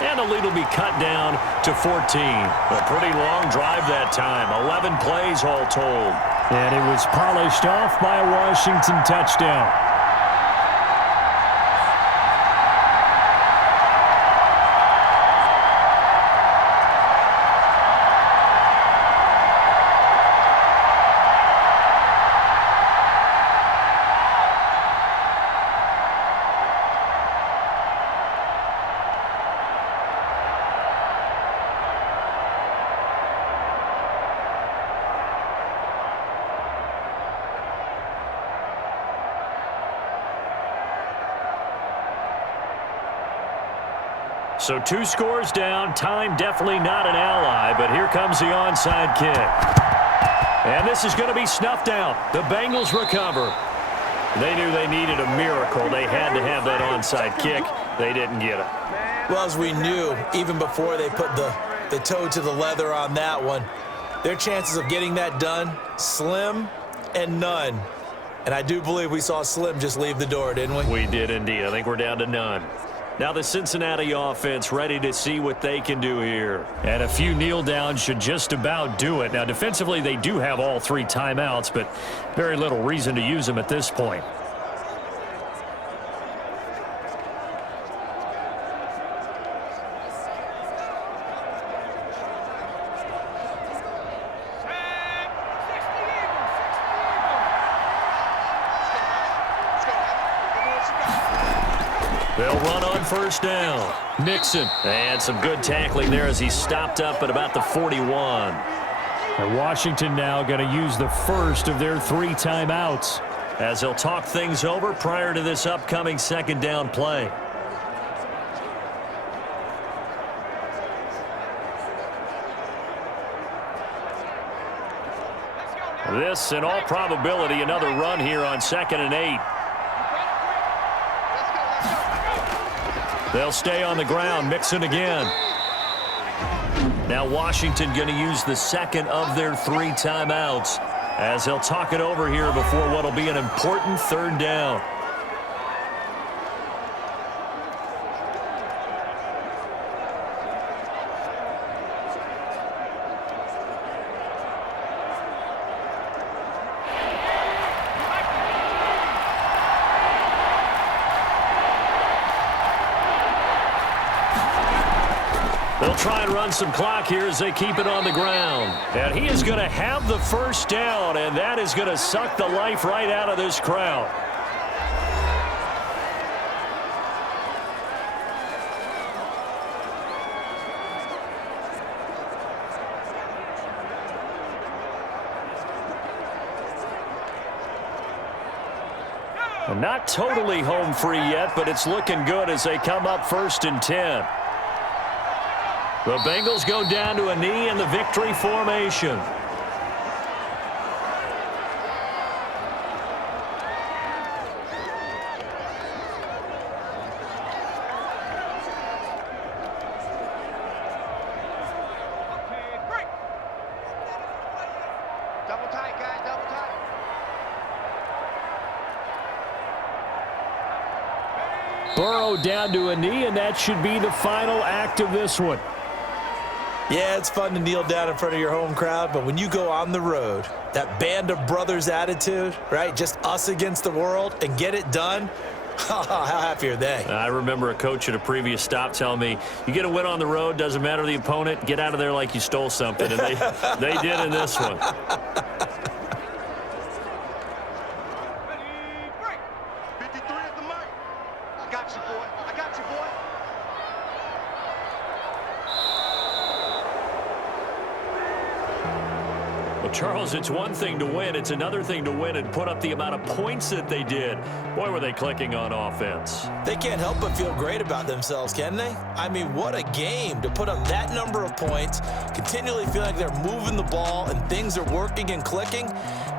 And the lead will be cut down to 14. A pretty long drive that time. 11 plays all told. And it was polished off by a Washington touchdown. So 2 scores down. Time definitely not an ally, but here comes the onside kick. And this is going to be snuffed out. The Bengals recover. They knew they needed a miracle. They had to have that onside kick. They didn't get it. Well, as we knew, even before they put the toe to the leather on that one, their chances of getting that done, slim and none. And I do believe we saw Slim just leave the door, didn't we? We did indeed. I think we're down to none. Now the Cincinnati offense ready to see what they can do here. And a few kneel downs should just about do it. Now defensively they do have all 3 timeouts, but very little reason to use them at this point. They'll run on first down. Mixon. And some good tackling there as he stopped up at about the 41. And Washington now going to use the first of their 3 timeouts. As they'll talk things over prior to this upcoming second down play. This, in all probability, another run here on 2nd and 8. They'll stay on the ground. Mixon again. Now Washington going to use the second of their 3 timeouts as they'll talk it over here before what will be an important 3rd down. They'll try and run some clock here as they keep it on the ground. And he is going to have the first down, and that is going to suck the life right out of this crowd. Not totally home free yet, but it's looking good as they come up 1st and 10. The Bengals go down to a knee in the victory formation. Double tight, guys, double tight. Burrow down to a knee, and that should be the final act of this one. Yeah, it's fun to kneel down in front of your home crowd, but when you go on the road, that band of brothers attitude, right? Just us against the world and get it done. How happy are they? I remember a coach at a previous stop telling me, you get a win on the road, doesn't matter the opponent, get out of there like you stole something. And they did in this one. Ready, break. 53 is the mic. I got you, boy. I got you, boy. Well, Charles, it's one thing to win. It's another thing to win and put up the amount of points that they did. Boy, were they clicking on offense. They can't help but feel great about themselves, can they? I mean, what a game to put up that number of points, continually feel like they're moving the ball and things are working and clicking.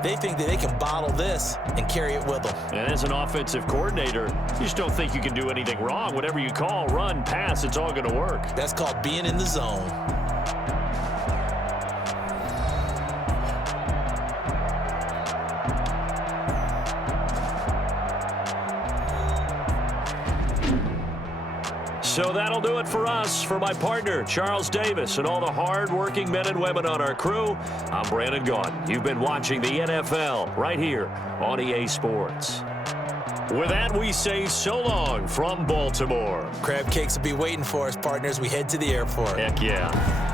They think that they can bottle this and carry it with them. And as an offensive coordinator, you just don't think you can do anything wrong. Whatever you call, run, pass, it's all going to work. That's called being in the zone. So that'll do it for us. For my partner, Charles Davis, and all the hard-working men and women on our crew, I'm Brandon Gaudin. You've been watching the NFL right here on EA Sports. With that, we say so long from Baltimore. Crab cakes will be waiting for us, partners. We head to the airport. Heck yeah.